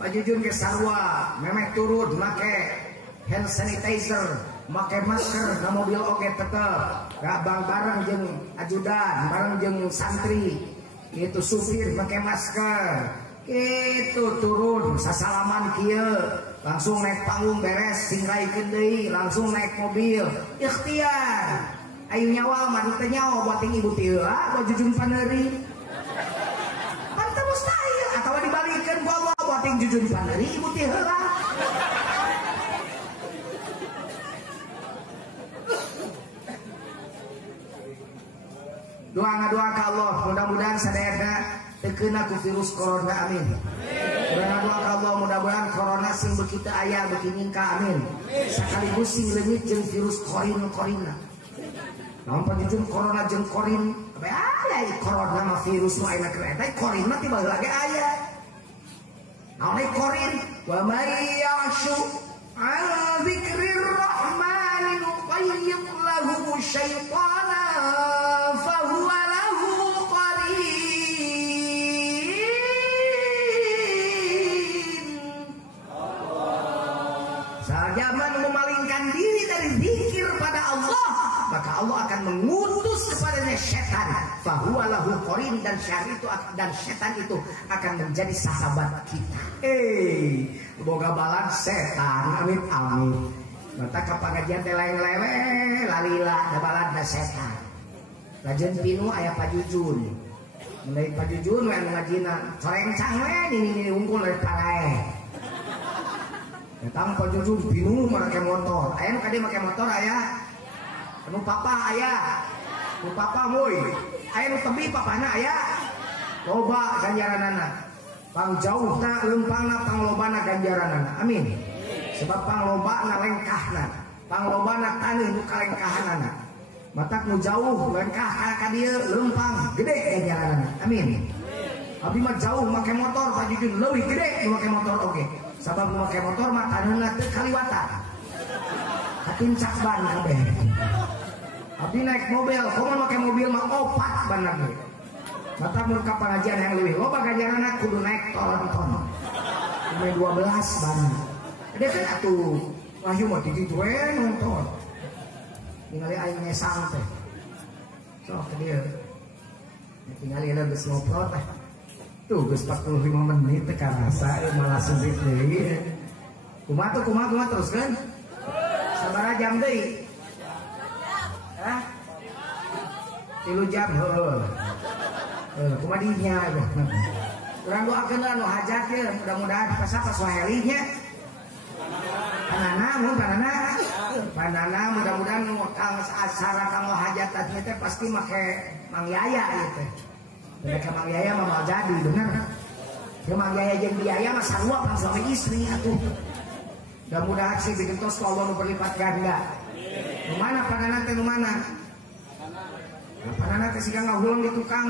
pajujun ke sarua memeh turun make hand sanitizer make masker na mobil oge tetep gak bareng jeung ajudan bareng jeung santri itu supir make masker gitu turun sasalaman kieu langsung naik panggung beres singraikeun deui langsung naik mobil ikhtiar ayu nyawa mah teu nyawa buat ibu teu pajujun paneuri pantes mustahil atawa dibalikeun ku Allah ting jujur pandari ibu teh heula doa ke Allah mudah-mudahan sadayana teu keuna ku virus corona amin doa ke Allah mudah-mudahan corona sing beuki teu aya beuki ningka amin sakaligus sing leungit jeung virus korin-korina naon pajujun corona jeung korin aya corona mah virus nu aya keur eta korin mah tiba heula ge aya Nabi Korin wa may ya'shu an dzikrir rahmani nuqayyid lahu syaitana fa huwa lahu qarin Sajaman memalingkan diri dari zikir pada Allah maka Allah akan mengutus kepadanya setan fahuwa lahu qarin dan setan itu akan menjadi sahabat kita boga balan setan amin amin mata ka pangajian teh lain lewe lalila da balan da setan lajen pinu aya pajujun mulai pajujun we ngajina corencang we ini unggul dari parae datang pajujun pinu make motor aya nu kade make motor aya nu papa aya nu papa moy aya nu tebi papana aya loba ganjaranana pang jauhna leumpangna panglobana ganjaranana amin sebab panglobana lengkahna panglobana taneuh nu kalengkahanana matak nu jauh lengkah ka dieu lempang gede ganjaranana amin. Abdi mah jauh make motor Pak Jujun leuwih gede nu make motor oge sabab nu make motor mah taneuhna teu kaliwatan katincak ban kabeh. Abdi naik mobil komo make mobil mah opat ban ge matak mun ka pengajian yang leuwih loba ganjaranna kudu naik Toronton 12 ban gede kan atuh wahyu mah di we nonton ningali aing ngesang teh sok dia tinggali ada geus ngobrol teh tuh geus 45 menit teh karasa malah sumpit deui kumaha teruskeun sabaraha jam deui hah 3 jam heueuh kumaha dinya urang doakeun anu hajat ge mudah-mudahan pas wahelinya panana mudah-mudahan kang acara kanggo hajatan teh pasti make Mang Yaya gitu. Mereka Mang Yaya mah mau jadi bener. Ya Mang Yaya jeung biaya mah sarua pan suami istri atuh. Mudah-mudahan sih bikin tos Allah nu berlipat ganda. Nu mana panana teh nu mana? Panana teh siga ngahulung di tukang.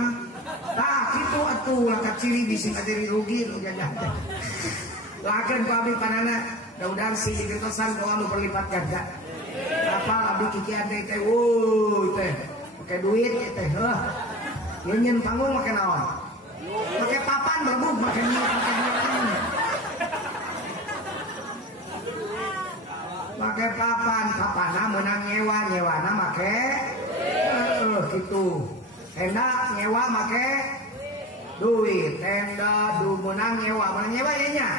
Tah kitu atuh lakat ciri bisi ka diri rugi nu jajan teh. Lakeun ku abdi panana mudah-mudahan sih digetosan kalau nu berlipat ganda. Apa abdi kikian teh teh pakai duit teh heuh. Ieu nyeun panggung make naon? Make papan berbuk make duit make papanna meunang nyewana make kitu. Tenda nyewa make duit, tenda menang nyewa ya nya.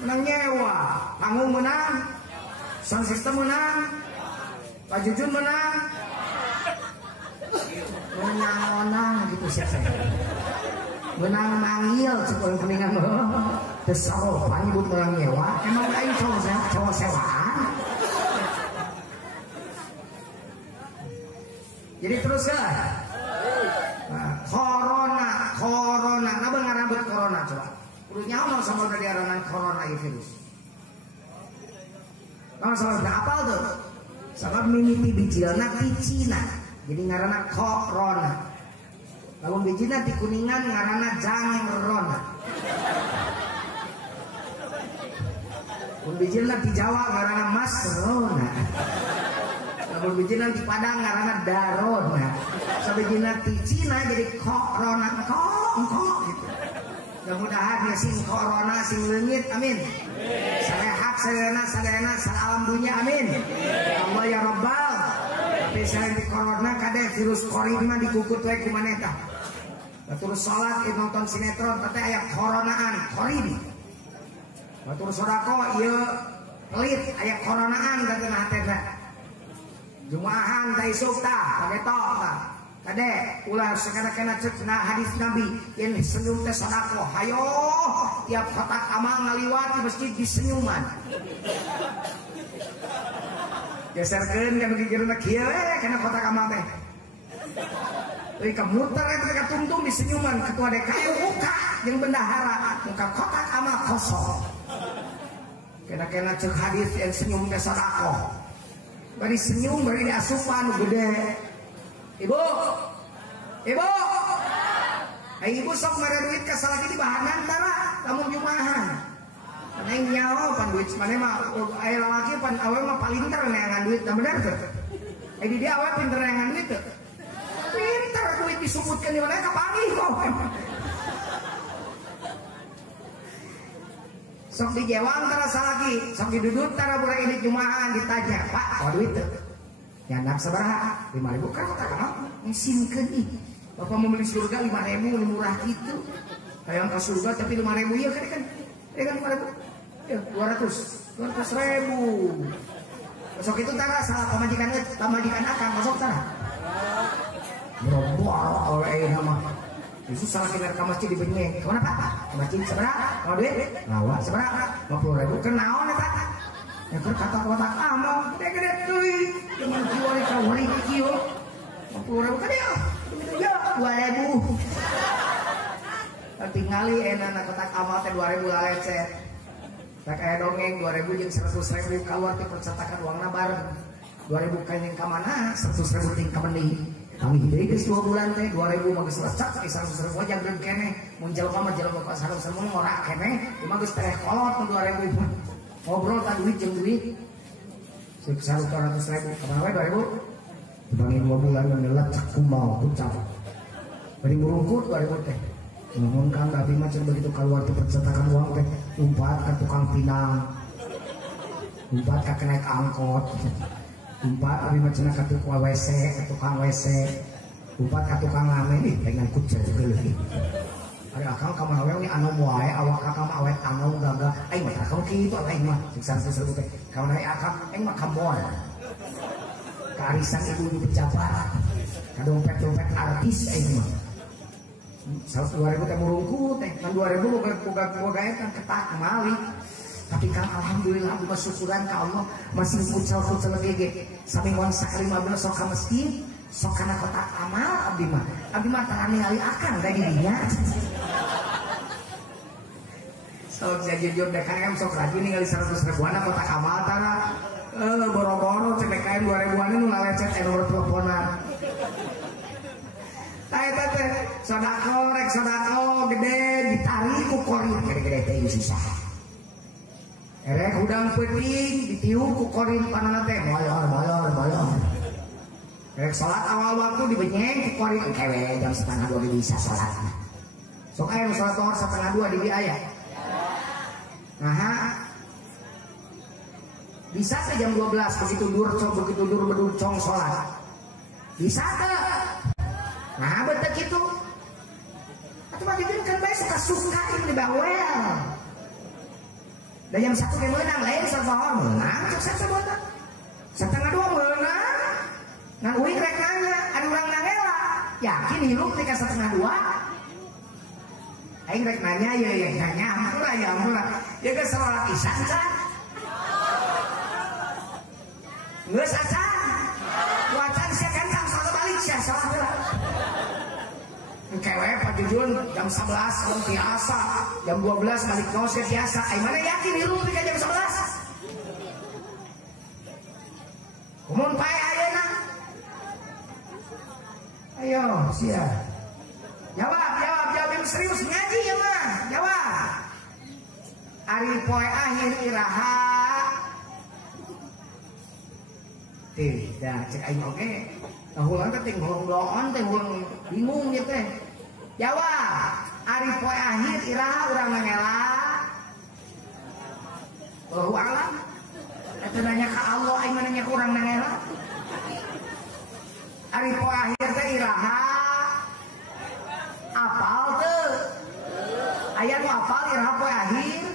Menang nyewa, panggung menang, sound system menang, Pak Jujun menang, menang gitu siapa? Menang manggil, cukup peningan tesaropan ibu menang nyewa, emang lain cowok sewaan. Jadi terus kan, corona, nabang ngarabut corona coba. Udah nyaman sama dari aranan corona virus. Kamu sama udah apal tuh? Sabab mimiti bijilna di Cina, jadi ngarana corona. Lalu bijilna di Kuningan ngarana jangrona. Lalu bijilna di Jawa ngarana masrona. Lalu bijilna di Padang ngarana darona. Sabijilna di Cina jadi corona, gitu. Mudah-mudahan ya sing corona sing leungit amin. Sehat sadayana salam dunya amin. Allah ya rabbal. Tapi selain di corona kade virus korin mah dikukut we ku maneh tah. Batur salat nonton sinetron teh aya coronaan korin. Batur sodako ieu pelit aya coronaan gageuna hatena. Jumaahan teh isuk tah pagetok tah. Kade ulah sakana-kana cekna hadis Nabi yang senyum teh sedekah. Hayo tiap kotak amal ngaliwat di masjid disenyuman. Geserkeun ka gigirna kieu kana kotak amal teh. Euy ka muter eta ka tungtung disenyuman ketua DKM muka jeung bendahara muka kotak amal kosong. Kena-kena cek hadis yang senyum teh sedekah. Bari senyum bari diasupan gede. Ibu, ibu sok mere duit ka salaki di bahanan tara, lamun jumahan. Neng nyawa pan duit mana mah, aya lalaki pan awe mah palinter neangan duit, nah bener tuh. Di dia awe pinter neangan duit tuh. Pinter duit disebutkan di mana kapangih kok. Sok dijewang tara salaki, sok didudut tara budak ini jumahan ditanya, Pak, mau duit tuh. Nyandak sabaraha 5.000 kan kata kamu ngisimkeun ih bapak mau beli surga 5.000 murah gitu kayak ke surga tapi 5.000 iya kan 5.000 ya 200.000 besok itu tara salah pamajikan akang besok tara berobor oleh nama itu salah kinar ke masjid dibenyek kemana Pak? Masjid sabaraha? Mau duit? Lawa sabaraha? 50.000 kan naon eta? Ya kata-kata amal gede-gede tuh dengan kiwari kawari kiyo 50.000 kan ya 2.000 tapi ngali enak kotak amal teh 2.000 lecet tak kayak dongeng 2000 jeung 100.000 keluar ti percetakan uangna bareng 2000 kayeng ka mana 100.000 ting ka mending kami deui geus 2 bulan teh 2000 mah geus lecak 100.000 aja geus keneh mun jelema mah jelema ka 100.000 ngora keneh cuma geus teh kolot 2000 ngobrol ka duit jeung duit 100.000 kemana 2000 dibangi 2 bulan lecak kumaha ucap bari murungkut 2000 teh ngomong kang tapi macam begitu keluar di percetakan uang teh umpat ke tukang pinang umpat ke naik angkot umpat tapi macam ke tukang WC ke tukang WC umpat ke tukang ngamen nih dengan kucing lagi ada akang kamar awet ini anu muai awak akang awet anu gaga aing mah akang kitu aing mah siksa seru teh kamar akang aing mah kamboan kearisan ibu pejabat kadompet artis aing mah 2000 teh murungku teh kan 2000 boga kan ketak mali tapi kan alhamdulillah abdi syukuran ka Allah masih pucal-pucal gege sami moal sakali 15 sok ka masjid sok kana kotak amal abdi mah tara ningali akan da dirinya sok jujur deh kan sok rajin ningali 100.000 ana kotak amal tara boro-boro cek kain 2000-an nu ngalecet nomor teleponan eta teh sodako gede ditarik ku korin gede-gede teh susah. Erek udang peuting ditiup ku korin panana teh molor. Erek salat awal waktu dibenyeng ku korin kewe jam 1:30 bisa salat. Sok aya salat zuhur 1:30 di aya. Nah, bisa ke jam 12 begitu dur bedurcong salat. Bisa ke nah betul gitu atau mah jujur kan bae suka ini bawel dan jam 1 ge meunang lain sabar meunang cek satu botak 1:30 meunang ngan uing rek nanya anu urang nangela yakin hirup tika 1:30 aing rek nanya ya nanya ampura ya geus salat isya can geus acan wacan sia kan salat balik sia salat heula kewe Pak Jujun jam 11 orang biasa jam 12 balik kaos ke biasa ay mana yakin hirup di jam 11 kumun pae ayeuna ayo sia jawab yang serius ngaji ya mah jawab ari poe akhir iraha tidak cek aing oge tahulan teh ting doon teh bingung gitu teh jawab ari poe akhir iraha urang ngela wallahu alam eta nanya ka Allah aing nanya ka urang ngela ari poe akhir teh iraha apal teu aya nu apal iraha poe akhir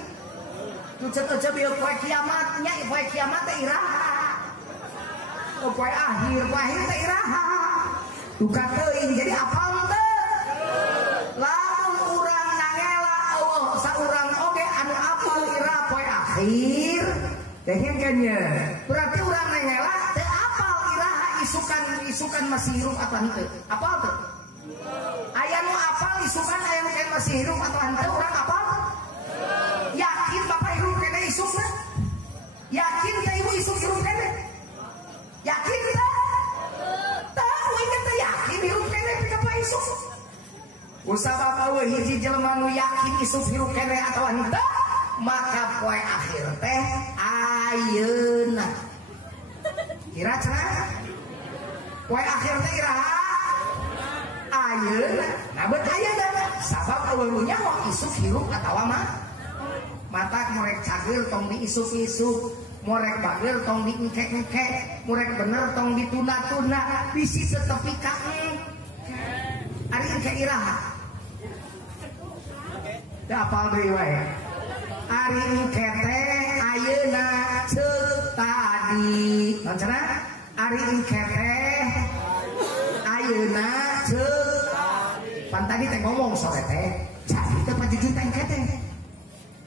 tu ceu bieu poe kiamat nya poe kiamat teh iraha poe akhir teh iraha duka teuing jadi apal teu lamun urang nangela Allah saurang oge anu apal iraha poe akhir teh nya berarti urang nangela teu apal iraha isukan masih hirup atau henteu apal teu aya nu apal isukan aya nu masih hirup atau henteu urang apal yakin bapak hirup kene isukna yakin teh ibu isuk hirup kene yakin kita tahu kita yakin hirup kene pika pa isuk usabab eueuh hiji jelema nu yakin isuk hirup kene atawa henteu maka poe akhir teh ayeuna kira cenah poe akhir teh iraha ayeuna nah bet ayeuna sabab eueuh nya mau isuk hirup atawa mah mata morek cagil tong diisuk-isuk morek bagel tong diengke-engke morek bener tong dituna-tuna bisi tetepi ka ari engke iraha da apal deui wae ari engke teh ayeuna ceuk tadi mancana ari engke teh ayeuna ceuk pan tadi teh ngomong sore teh jadi teh Pak Jujun teh engke teh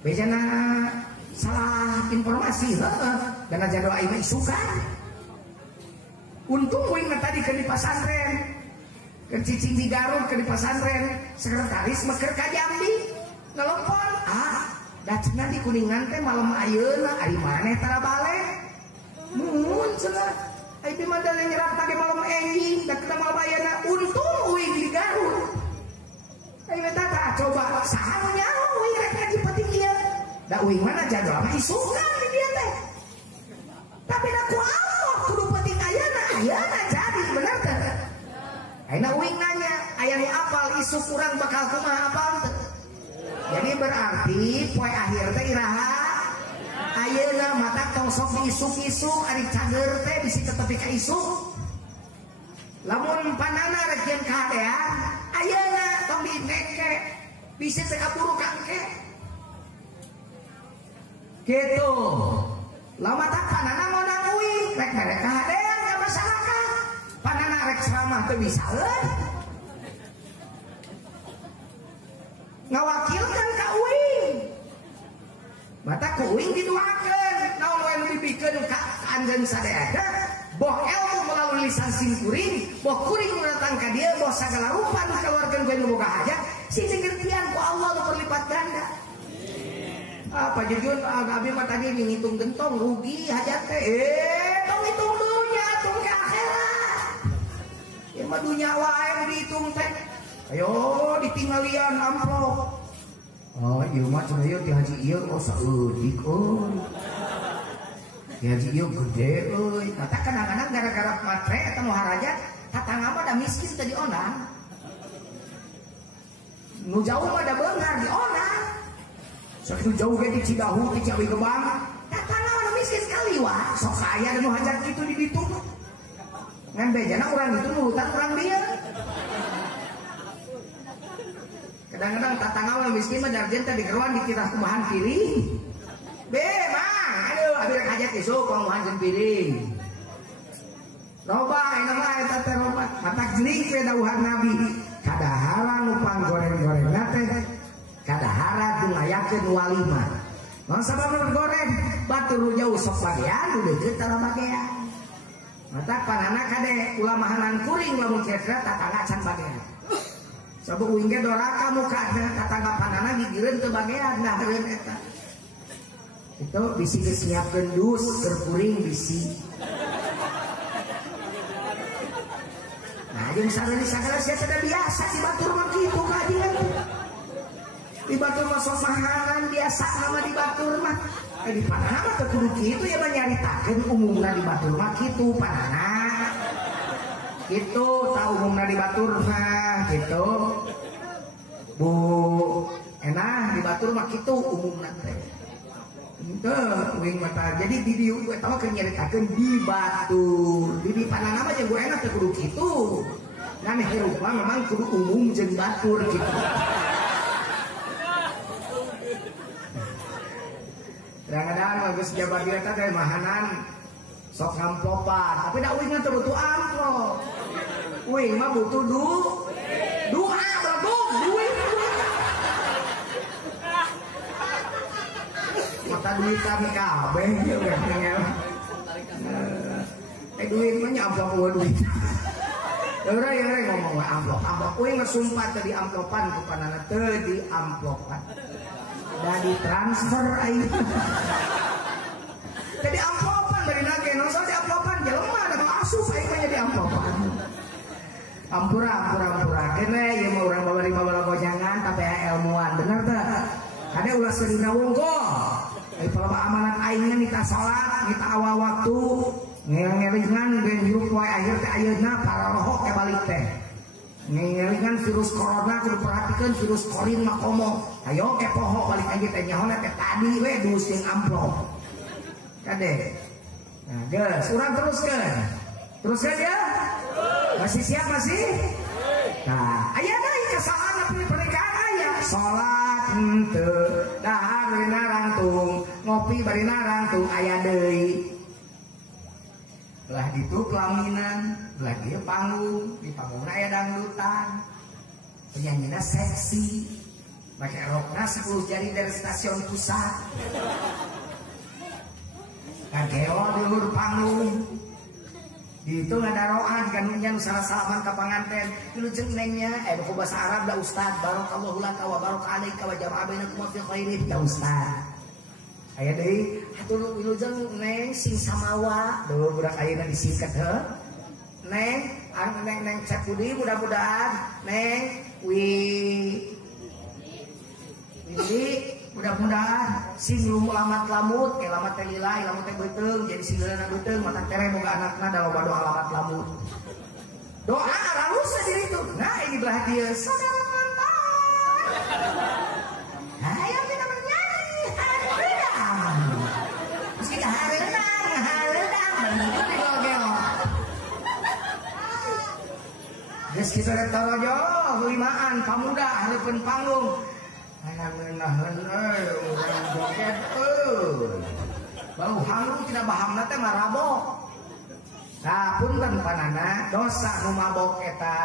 bejana salah informasi dan aja doa ini isukan untung wing tadi ke di pasantren ke cicing di Garut ke di pasantren sekretaris meker ka Jambi nelpon Da cenah di Kuningan teh malam ayeuna ari maneh tara balik. Mun cenah ai di madal nyerap tage malam enjing da kena malam ayeuna untung uing di Garut. Ai eta tah coba saha nyaho uing rek ngaji penting ieu. Da uing mana jadwal mah isukan di dieu teh. Tapi da ku Allah kudu penting ayeuna jadi bener teh. Ayeuna uing nanya, aya nu apal isu kurang bakal kumaha apal teh. Jadi berarti poe akhir teh iraha ayeuna mata tong sok diisuk-isuk ari cager teh bisi tetepi ka isuk. Lamun panana rek yen kahadean ayeuna tong dineke bisi teh kaburu ka engke. Gitu. Lamun tak panana ngonang uing rek mere kahadean ka masyarakat. Panana rek ceramah teh bisaeun. Ngawakilkan ka uing. Mata ku uing diduakeun. Naon we nu dibikeun ka anjeun sadayana, boh ilmu melalui lisan kuring, boh kuring datang ka dieu, boh sagala rupa nu kaluarkeun ku nu boga hajat, sing ngertian ku Allah nu berlipat ganda. Apa jujun abi mah tadi ngitung gentong rugi hajat teh. Tong hitung dunya tung ke akhirat. Ieu mah dunya wae dihitung teh. Ayo ditinggalian amplop. Oh iya mah cenah ieu ti haji ieu oh saeudik euy. Ti haji ieu gede euy. Kata kadang-kadang gara-gara matre eta nu haraja tatangga mah da miskin teh dionang. Nu jauh mah da beungar dionang. Sakitu jauh ge di Cidahu ti Ciawi Gebang. Tatangga mah miskin sekali wah. Sok aya nu hajat kitu di ditu. Ngan bejana urang ditu nurutan urang dia. Kadang-kadang tatangga mah miskin mah darjen teh dikeruan dikira kumahan piring. Be, Mang, aduh abi rek hajat isuk kumahan piring. Loba aya mah eta teh loba. Matak jling pe dawuhan Nabi. Kadahara nu panggoreng-gorengna teh kadahara dungayakeun walimah. Mun sabab goreng batur jauh sok bagean udah deukeut tara bagean. Matak panana kade ulamahanan kuring lamun kira-kira tatangga can bagean. Sabu uing ge doraka mukana tatangga panana gigireun teu bagean nah heureun eta. Itu bisi geus nyiapkeun dus keur kuring bisi. Nah, jeung sareng sagala sia teh biasa di batur mah kitu kajian. Di batur mah sok mahalan biasa nama di batur mah. Di panana mah teu kudu kitu ya mah nyaritakeun umumna di batur mah kitu panana. Gitu tahu umumna di batur mah gitu. Bu enah di batur mah kitu umumna teh. Henteu uing mata. Jadi di dieu eta mah keur nyaritakeun di batur. Di panana mah jeung gue enak teh kudu kitu. Ngan hirup mah memang kudu umum jeung batur gitu. Kadang-kadang bagus jabat dia teh mahanan sok amplopan, tapi da uing mah teu butuh amplop. Uing mah butuh doa bagus, duit. Mata duit kami kabeh ieu we ngel. Duit mah nya amplop eueuh duit. Eueuh ngomong we amplop. Uing mah sumpah teu di amplopan ku panana teu di amplopan. Da ditransfer aing. Jadi amplopan bari nage no so di amplopan jelema da asup aing mah jadi amplopan. Ampura kene ieu mah urang babari babala gojangan tapi ilmuwan bener teh. Kade ulah sedina wongko. Ai palawa amanat aingna nita salat, nita awal waktu, ngelingan ben hirup poe akhir teh ayeuna para roho ke balik teh. Ngelingan virus corona kudu perhatikeun virus korin mah komo. Ayo ke poho balik aja teh nyaho teh tadi we dus jeung amplop. Kade. Nah, geus urang teruskeun. Teruskeun ya? Masih siap masih? Nah, aya deui kesalahan nepi pernikahan aya. Salat henteu, dahar bari narangtung, ngopi bari narangtung aya deui. Belah ditu pelaminan, belah dieu panggung, di panggungna aya dangdutan. Penyanyinya seksi. Pakai rokna 10 jari dari stasiun pusat. Kageo di luhur panggung. Itu ngadaroan kan nya salah salaman ka panganten. Ilu jeung nengnya ku bahasa Arab da ustaz. Barakallahu laka wa baraka alaika wa jama'a bainakum fi khairin ya ustaz. Aya deui hatur ilu jeung neng sing samawa. Duh budak ayeuna disingkat heuh. Neng neng Cepudi mudah-mudahan neng mudah-mudahan sing lu alamat lamut alamat teh lilai alamat teh beuteung jadi singeulana beuteung mata tere boga anakna da loba doa alamat lamut doa ralus diri itu nah ini belah dia saudara mantan ayo kita bernyanyi hareudang meski ka hareudang gel-gel geus kitu rek torojo limaan pamuda hareupeun panggung joget bau halu tidak paham teh marabok nah punten panana dosa nu mabok eta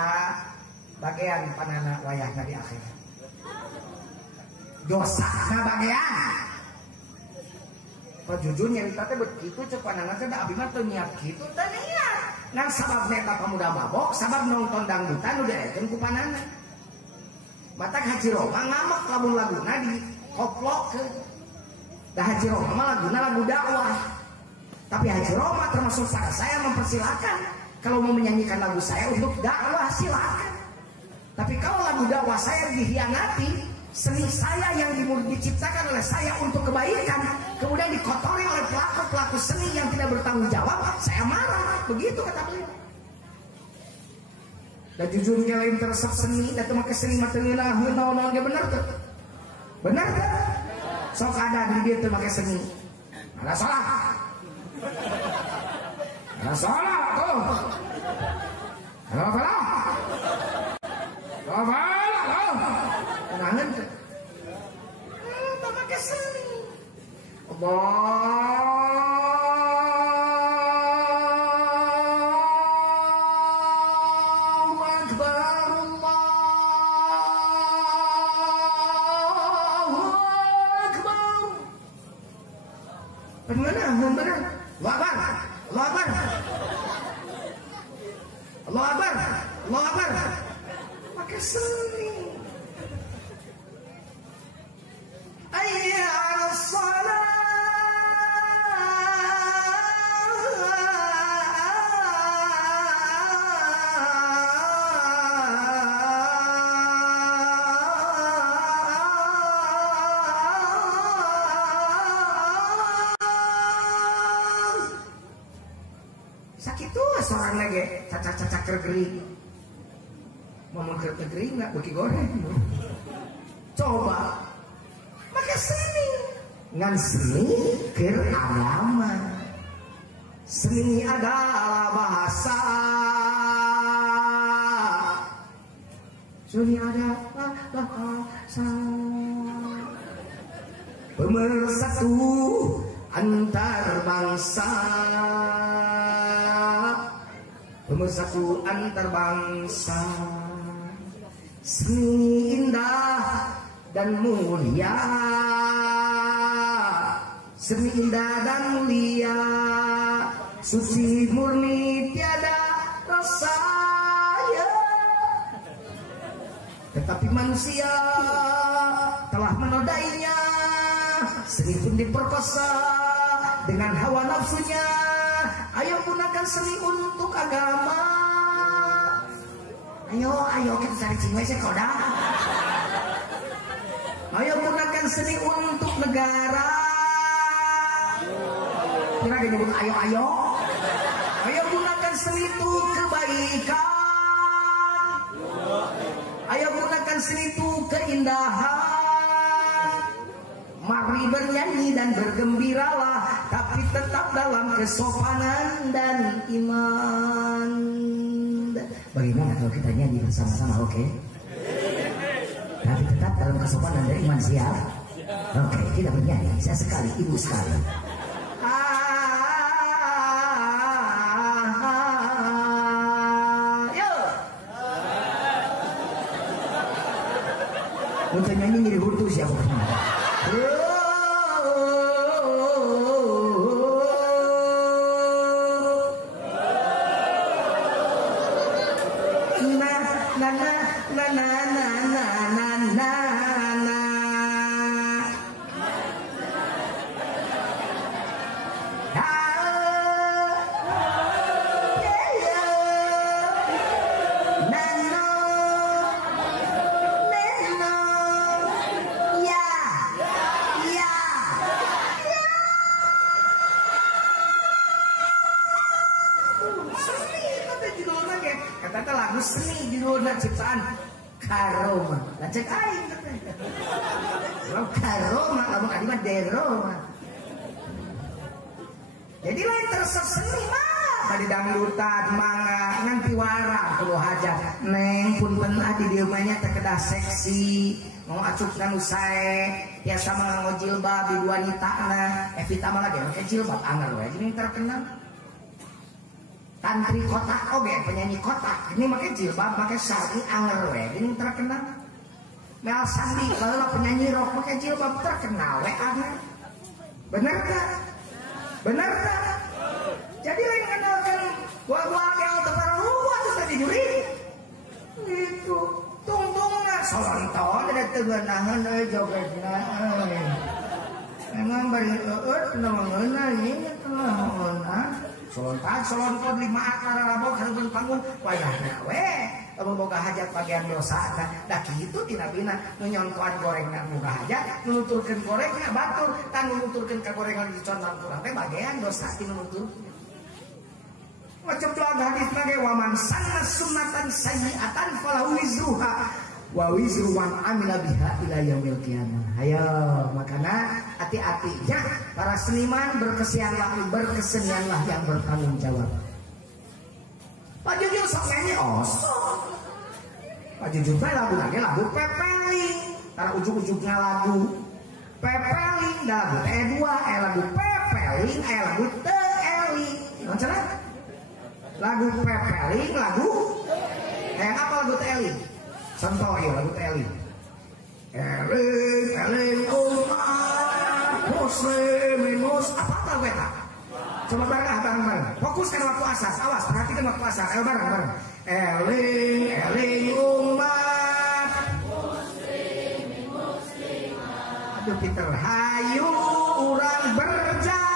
bagian panana wayahna di akhirat dosa na bagian jujur nyarita teh begitu cek panana teh da abdi mah teu niat kitu teh niat ngan sababna eta pemuda mabok sabab nonton dangdutan udah ekeun ku panana batak Haji Roma ngamak lamun laguna di koplok ke dah Haji Roma mah laguna lagu dakwah tapi Haji Roma termasuk saya mempersilahkan kalau mau menyanyikan lagu saya untuk dakwah silakan tapi kalau lagu dakwah saya dihianati seni saya yang diciptakan oleh saya untuk kebaikan kemudian dikotori oleh pelaku-pelaku seni yang tidak bertanggung jawab saya marah begitu kata beliau. Dan jujurnya lain teresep seni dan make seni mah teu ngeunaheun naon-naon ge bener teh. Bener teh? Sok ada di dieu teu make seni. Ada salah. Ada salah tuh. Ada salah. Ada salah tuh. Nangan teh. Teu make seni. Allah pakai seni ayya as-salat sakitu seorang lagi cacak-cacak kergering ngomong kergering nggak bagi goreng coba pakai seni ngan seni keur agama seni adalah bahasa seni adalah bahasa pemersatu antar bangsa pemersatu antar bangsa seni indah dan mulia seni indah dan mulia suci murni tiada rasa ya tetapi manusia telah menodainya seni pun diperkosa dengan hawa nafsunya ayo gunakan seni untuk agama ayo kita cari cingwe sekolah ayo gunakan seni untuk negara kira disebut ayo gunakan seni itu kebaikan ayo gunakan seni itu keindahan mari bernyanyi dan bergembiralah tapi tetap dalam kesopanan dan iman. Bagaimana kalau kita nyanyi bersama-sama, oke? Tapi tetap dalam kesopanan dan iman, siap? Oke, kita bernyanyi, saya sekali, ibu sekali. Untuk nyanyi ngiri hurtu siapa? Seni kata judulna ge. Kata lagu seni judulna ciptaan Karoma. Lah cek aing katanya. Lagu Karoma lamun adi mah Deroma. Jadi lain tersep seni mah. Badi dangdutan mangga ngan piwara kudu hajat. Neng punten adi dieu mah nya teh kedah seksi. Mau acukna nu sae. Biasa mah nganggo jilbab di wanitana. Evita mah lagi make jilbab anggar we jadi terkenal. Tantri kotak oge penyanyi kotak. Ini make jilbab make sari anggar we jadi terkenal. Mel Sandi baheula penyanyi rock make jilbab terkenal we anggar. Bener tak? Bener tak? Jadi lain kenalkan gua yang terlalu terus tadi juri gitu tungtungna solonton ada tegenahan jogetna memang bari namanya ini telah solonton 5 akar rabok hareupeun panggung wayahna we lamun boga hajat bagian dosa da kitu tina bina nu nyontoan gorengna boga hajat nu nuturkeun gorengna batur tan nu nuturkeun ka gorengan dicontohan kurang teh bagian dosa tina nuturkeun. Macam doa hadis nage waman sanna sunnatan sayyi'atan falahu wizruha wa wizru man amila biha ila yaumil qiyamah. Ayo makanya hati-hatinya para seniman berkesenianlah yang bertanggung jawab. Pak Jujur sok nyanyi Pak Jujur teh lagu nage lagu pepeling. Tara ujug-ujugna lagu pepeling da lagu dua lagu pepeling lagu teeling. Naon cenah? Lagu pepeling, lagu apa lagu teling? Contoh ya lagu teling. Eling umat musliminus apa tahu eta? Coba bareng. Fokuskan waktu asar. Awas perhatikan waktu asar. Ayo bareng. Eling umat musliminus. Aduh Peter, hayu urang berjalan.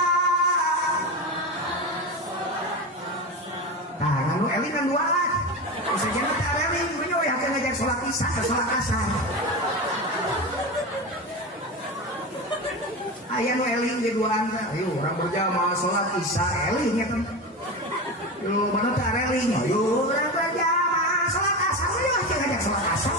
Nah, nu eling kan dua alat. Bisa jadi tak eling, punya ya akan ngajak sholat isya ke sholat asar. Ayah nu eling di dua anda. Ayo orang berjamaah sholat isya eling ya kan. Yo mana tak eling? Ayo orang berjamaah sholat asar, punya akan ngajak sholat asar.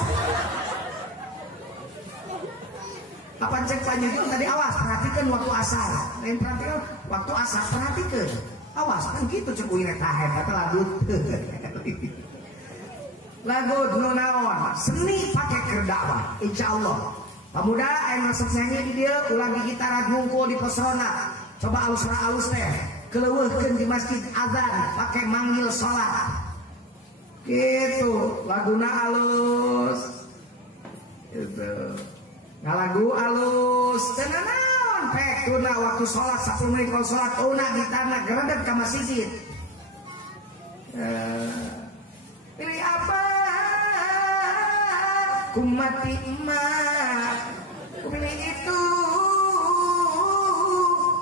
Apa cek Pak Jujur tadi awas perhatikan waktu asar. Lain perhatikan waktu asar perhatikan. Awas kan gitu cekuin tahe kata lagu nu naon seni pakai kerdakwah insyaallah pemuda aya masuk nyanyi di dia ulang gitar ngungkul di posrona coba alus teh keleuweurkeun di masjid azan pakai manggil salat gitu laguna alus gitu ngalagu alus tenang pek tuna waktu sholat 10 menit kalau sholat tuna di tanah geredet ke masjid pilih apa kumati emak pilih itu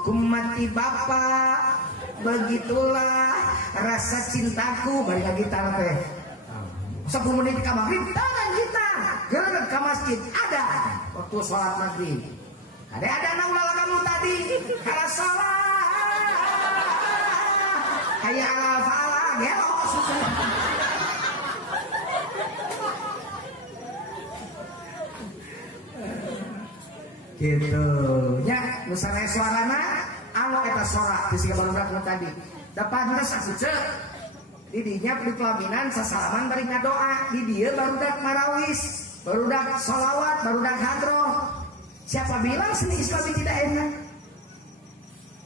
kumati bapak begitulah rasa cintaku balik gitar teh 10 menit ke maghrib tangan gitar geredet ke masjid ada waktu sholat maghrib. Ada naulah kamu tadi karena salah kayak ala falah gelo gitu nya misalnya suarana anu eta sorak di siga barudak tadi depan teh sakuce di dinya di pelaminan sasalaman bari ngadoa di dieu barudak marawis barudak sholawat barudak hadroh. Siapa bilang seni Islam tidak enak?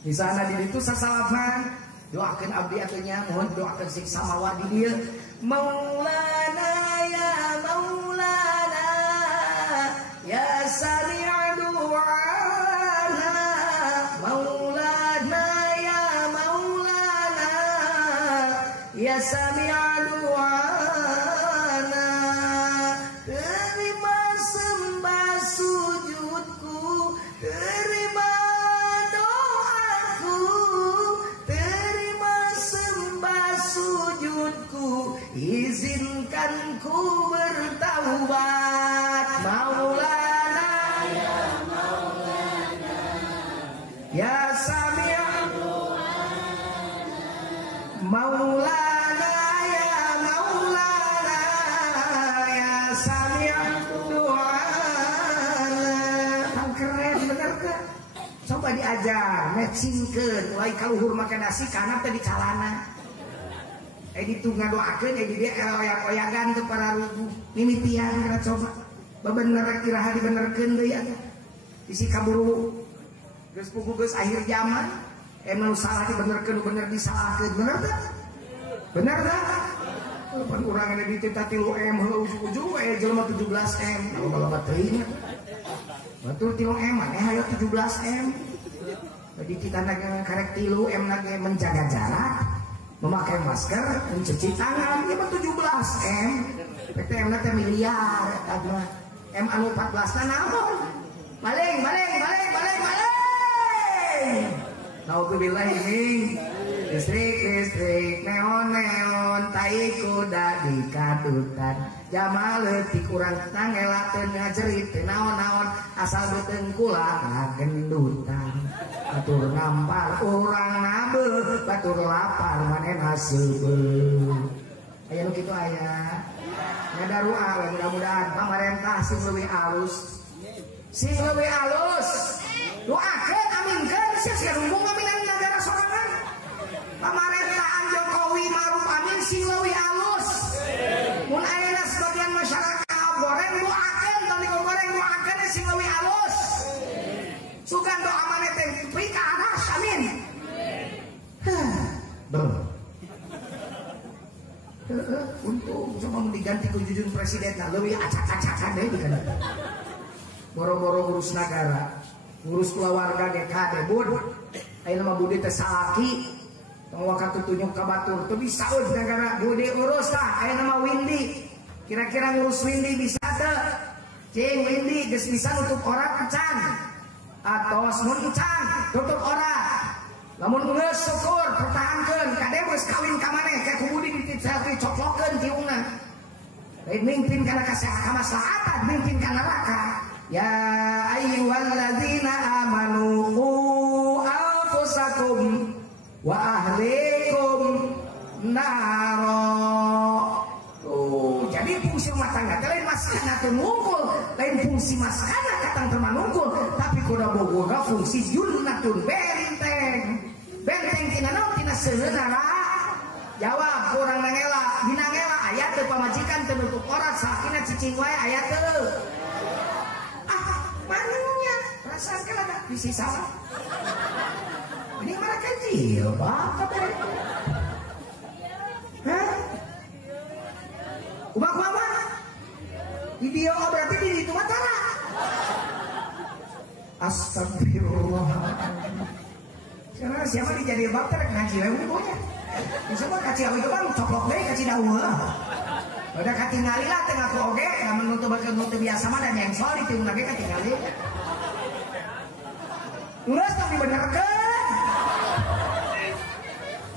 Di sana di itu sasalaman doakan abdi atunya mohon doakan siksa mawa di dia Maulana ya sami'a du'ana Maulana ya sami'a du'ana terima sembah sujudku terima doaku terima sembah sujudku izinkan ku bertaubat Maulana ya sami'a Maulana mah diajar matchingkeun mulai kaluhur makan nasi kana teh di calana ditu ngadoakeun di dia oyak-oyagan teu para rugu mimitian kana coba bebener kiraha dibenerkeun deui atuh isi kaburu geus puguh geus akhir zaman emang salah dibenerkeun bener disalahkeun bener teh bener teh pan urang ini ditita 3M heuh ujug-ujug jelema 17M kalau teuing batur 3M hayo 17M jadi kita karek 3M lagi menjaga jarak memakai masker mencuci tangan ya 17M PTM teh miliar kadang M anu 14 naon maling naudzubillah ini listrik neon tai kuda di kadutan jamal leutik urang tangelakeun ngajerit teh naon-naon asal beuteung kula ngagendutan batur nampar urang nabeuh batur lapar manehna seubeuh aya nu kitu aya ngadaruah mudah-mudahan pamarentah sing leuwih alus doakeun aminkeun sia rumbung aminan negara sorangan pamerintahan Jokowi Maruf Amin sing leuwih alus mun ayeuna sebagian masyarakat goreng doakeun tong digoreng doakeun sing leuwih alus sugan doa maneh teh pi ka aras amin untung coba diganti ku jujun presiden leuwih acak-acakan deui diganti boro-boro ngurus negara ngurus keluarga dekade bud ayeuna mah budi teh salaki tong waktu tunjuk ka batur teu bisa euy negara budi urus tah ayeuna mah Windy kira-kira ngurus Windy bisa teu cing Windy geus bisa nutup orang can atos mun can tutup orang lamun geus syukur pertahankeun kade geus kawin ka maneh ka ku budi dicocokkeun tiungna lain mimpin kana kamaslahatan mimpin ka neraka ya ayyuhalladzina amanu qu anfusakum wa ahlikum naro. Jadi fungsi rumah tangga lain maskana teu nungkul, lain fungsi maskana katang teu manungkul, tapi kuda boga fungsi junnatun benteng. Benteng tina naon tina seunara. Jawab kurang nangela, dina ngela aya teu pamajikan teu nutup orat sakina cicing wae aya teu. Manunya perasaan kan ada visi salah ini mana kecil apa tadi kumah video berarti di itu matara astagfirullah karena siapa dijadiin bakter ngaji lewu pokoknya siapa kaci awi itu kan coplok deh kaci daun udah katingali lah tengah ku oge namun nutup biasa mah dan yang soal ditiung lagi katingali ngeus tong dibenerkeun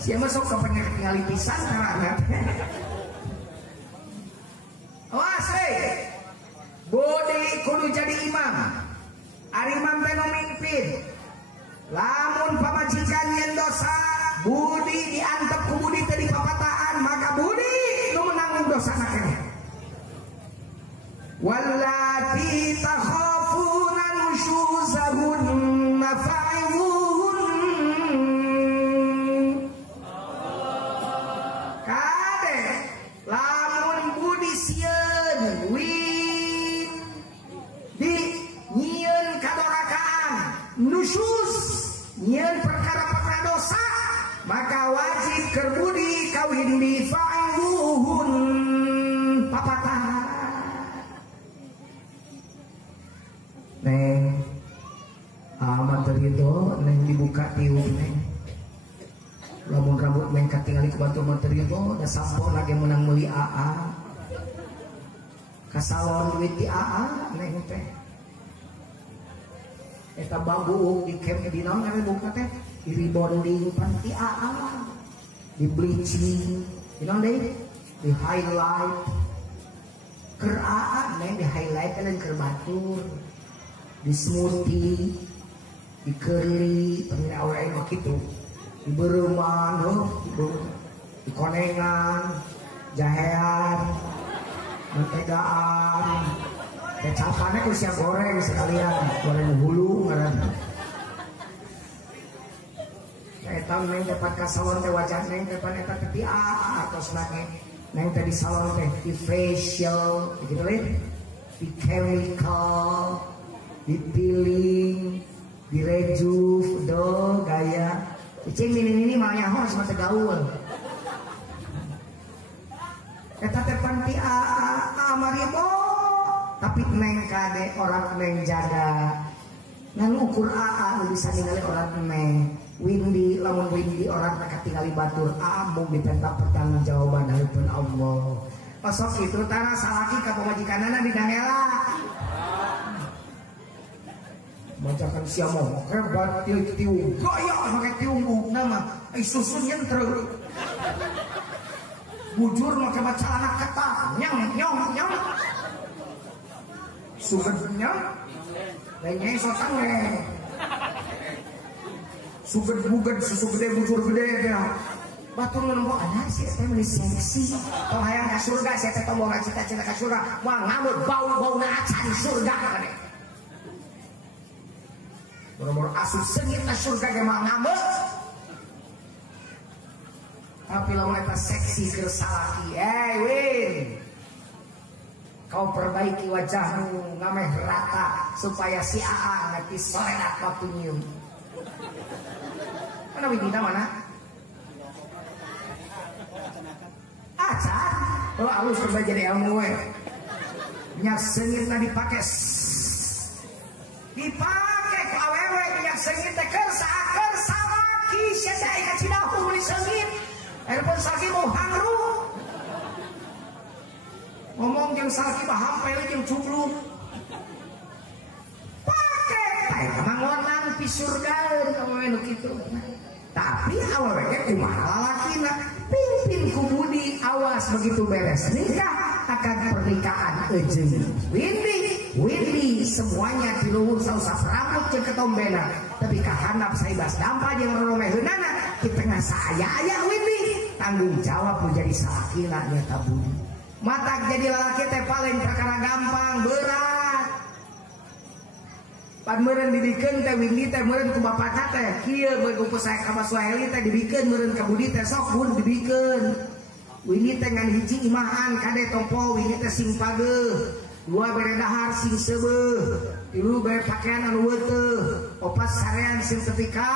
sia mah sok kepengen katingali pisan karena awas bodi kudu jadi imam ari imam teh nu mimpin lamun pamajikan yen dosa budi diantep ku budi teh dipapataan maka budi dosa naknya wallati takhafuna nusyuzahunna fa'izuhun kade lamun budi sieun win di nyieun kadorakaan nusyuz nyieun perkara-perkara dosa maka wajib kerbudi kawin di fa'izuhun papatah neng amat itu neng dibuka tiup neng lamun rambut neng katingali ku batu materi itu udah sampo lagi menang meuli AA kasalon duit di AA neng teh eta babu di camp di naon ngaran buka teh di rebonding panti AA di bleaching di naon deui di highlight ker AA neng di highlight dan ker batur di smoothie di curly pemina awal mah kitu di bereman di konengan jahean mentegaan kecapannya ku siap goreng sekalian goreng hulu ngaran Eta neng dapat ka salon teh wajah neng depan eta teh atos nake neng teh di salon teh di facial gitu leh, di chemical, di peeling, di rejuve, do gaya cicing ini mah nyaho sama teh gaul. Eta teh panti amaribo tapi neng kade orang neng jaga ngan ukur nu bisa ningali orang neng Windy, lamun Windy orang tak tinggali batur amung ditentang pertanggung jawaban hareupeun Allah. Pasok itu tara salaki ka pamajikanana di dangela. Macakan sia mah hebat tiung gaya make tiung nama ai susun nyentreu. Bujur make baca anak kata nyong. Sugednya lainnya sotan we. Suged susu gede bujur gede ya. Batur nembok anak sih teh meuli seksi. Tong hayang ka surga sia teh tombongan cita-cita ka surga. Moal ngamut bau-bauna acan surga kade. Nomor asup sengit ka surga ge moal ngamut. Tapi lamun eta seksi keur salaki, Win. Kau perbaiki wajahmu ngameh rata supaya si AA nanti soreat waktu nyium. Mana Widina mana? Acan. Oh alus kerja jadi ilmu we. Minyak sengitna dipake. Dipake ku awewe minyak sengit teh keur samaki sia sae ka Cidahu beli sengit. Erpun saki mau hangru. Ngomong yang saki mah hampel jeung cubluk. Pake bae mangornan pi surga awewe nu kitu. Tapi awewe ge kumaha lalakina pimpin ku budi awas begitu beres nikah akan pernikahan ejeung. Windy semuanya diluhur sausap rambut jeung ketombena tapi kahandap saibas dampa jeung romeheunana di tengah saya aya Windy tanggung jawab menjadi salakina nyata budi. Matak jadi lalaki teh paling perkara gampang berat. Pan meureun dibikeun teh Windy teh meureun ku bapakna teh kieu beug ku sae ka Baswahili teh dibikeun meureun ka Budi teh sok bun dibikeun. Windy teh ngan hiji imahan kade tompo Windy teh sing pageuh, dua bere dahar sing seubeuh, tilu bere pakaian anu weuteuh, opat sarean sing setrika.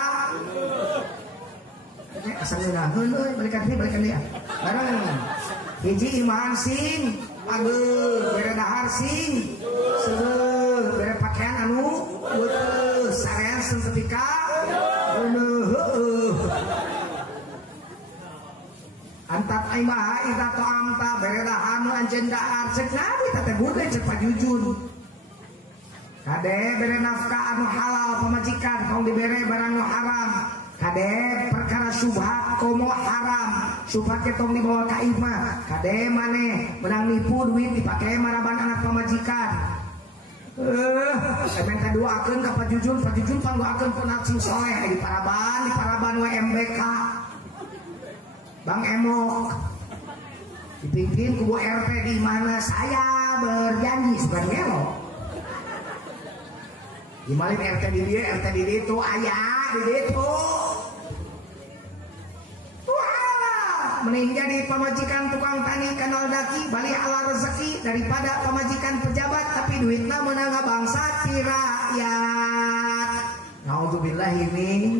Asal ngeunaheun euy balikan deui ya. Bareng. Hiji imahan sing pageuh, bere dahar sing seubeuh, bere pakaian anu weuteuh, sarean sing setrika. Antat aimaha ita to amta bere dahar nu anjeun dahar ceuk nabi teh bude ceuk pajujun. Kade bere nafkah anu halal pamajikan tong dibere barang nu haram. Kade perkara syubhat komo haram syubhat ke tong dibawa ka imah. Kade maneh menang nipu duit dipake maraban anak pamajikan. Semen kaduakeun ka pajujun panggoakeun ku nafsu soleh di paraban WMBK. Bang Emok dipimpin kubu RT di mana saya berjanji suka ngelo. Di malim RT di dia, RT di itu ayah di itu. Wah, mending jadi pemajikan tukang tani kanal daki balik ala rezeki daripada pemajikan pejabat tapi duitnya menangga bangsa ti rakyat. Naudzubillahi min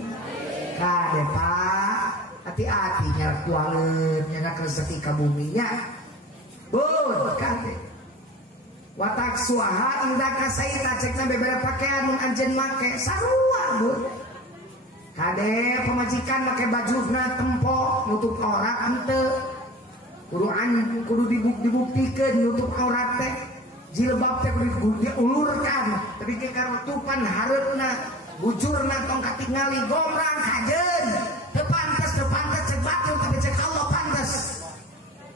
kade Pak. Hati-hati nyarak tuangan nyarak rezeki ka buminya bud kade watak suaha indah kasaita cekna bebera pakaian mun anjeun make sarua bud kade pemajikan make bajuna tempo nutup aurat henteu kudu dibuktikeun nutup aurat teh jilbab teh kudu diulurkan tapi ke karutupan hareupna bujurna tong katingali gomrang kajeun pantas cek batil tapi cek Allah pantas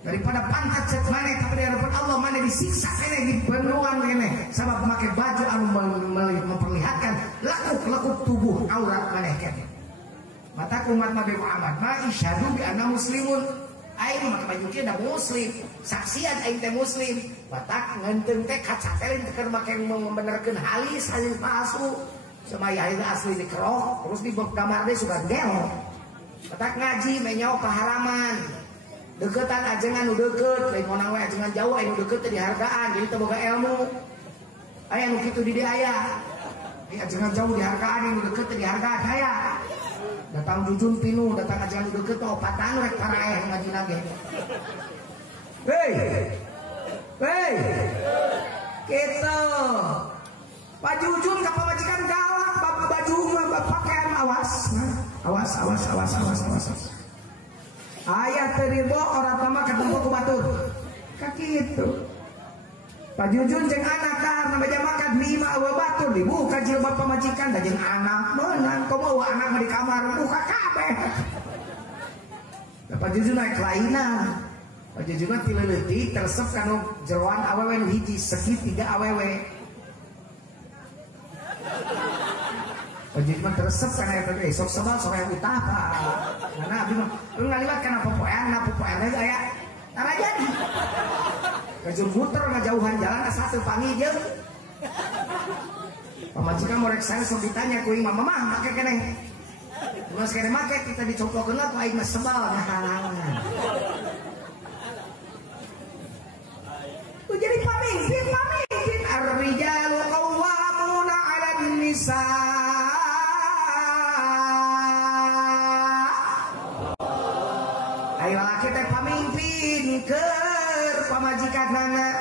daripada pantas cek mana tapi di hadapan Allah mana disiksa kene di benuan kene sabab memakai baju anu memperlihatkan lekuk tubuh aurat maneh kene. Mata umat Nabi Muhammad ma isyhadu bi anna muslimun aing make baju kieu da muslim saksian aing teh muslim batak ngenteung teh kaca teh teu keur make membenerkeun halis palsu sama ya asli dikerok terus di gambar teh suka gel Petak ngaji menyau pahalaman. Deketan ajengan nu deket, lain monang we ajengan jauh anu deket teh dihargaan, jadi teu boga ilmu. Aya nu kitu di dia aya. Ajengan jauh dihargaan, anu deket teh dihargaan aya. Datang jujun pinu, datang ajengan nu deket teh opatan rek paraeh ngaji nage. Hei. Hei. Kitu. Pak Jujun ka pamajikan galak, baju pakaian awas. Awas. Ayah teribo orang tama ketemu ku batur. Kakitu. Pak Jujun jeung anak karena baja makan 5 eueuh batur dibuka jilbab pamajikan da jeung anak meunang komo anak di kamar buka kabeh. Pak Jujun naik kelainan. Pak Jujun ti leuleutik tersep kanu jeroan awewe nu hiji segitiga awewe. Pak Jujun teresep karena eta teh sok sebal sok aya utah Pak. Karena abdi mah lu ngaliwat kana popoean aya tara jadi. Kajur muter ngajauhan jalan asa teu pangi jeung. Pamajikan morek saya sok ditanya ku imam mah make keneh. Mas keneh make kita dicoplokeun lah ku aing mah sebal ngahalangan. Jadi pamimpin ar-rijalu qawwamuna 'alan nisa. Ayo laki teh pamimpin keur pamajikanna.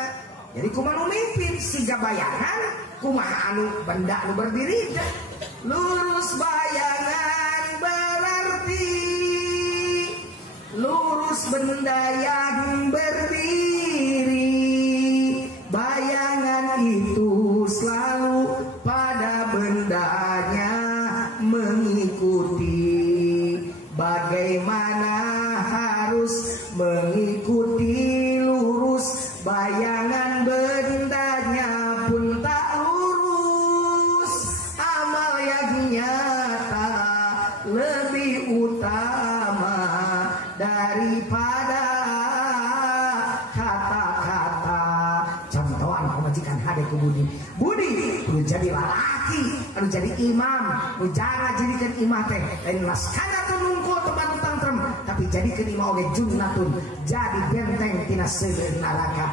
Jadi kumaha nu mimpin siga bayangan, kumaha anu benda nu berdiri teh. Lurus bayangan berarti lurus benda yang berdiri. Bayangan itu selalu pada bendanya mengikuti. Bagaimana harus mengikuti lurus, bayangan bendanya pun tak lurus. Amal yang nyata lebih utama daripada kata-kata. Contohan pemajikan hade ku Budi kudu jadi lalaki, anu jadi imam, nu jangan jadikeun imam teh lain laskana nungkul teman tentrem, tapi jadikeun imam oge junnatun, jadi benteng tina seueur neraka.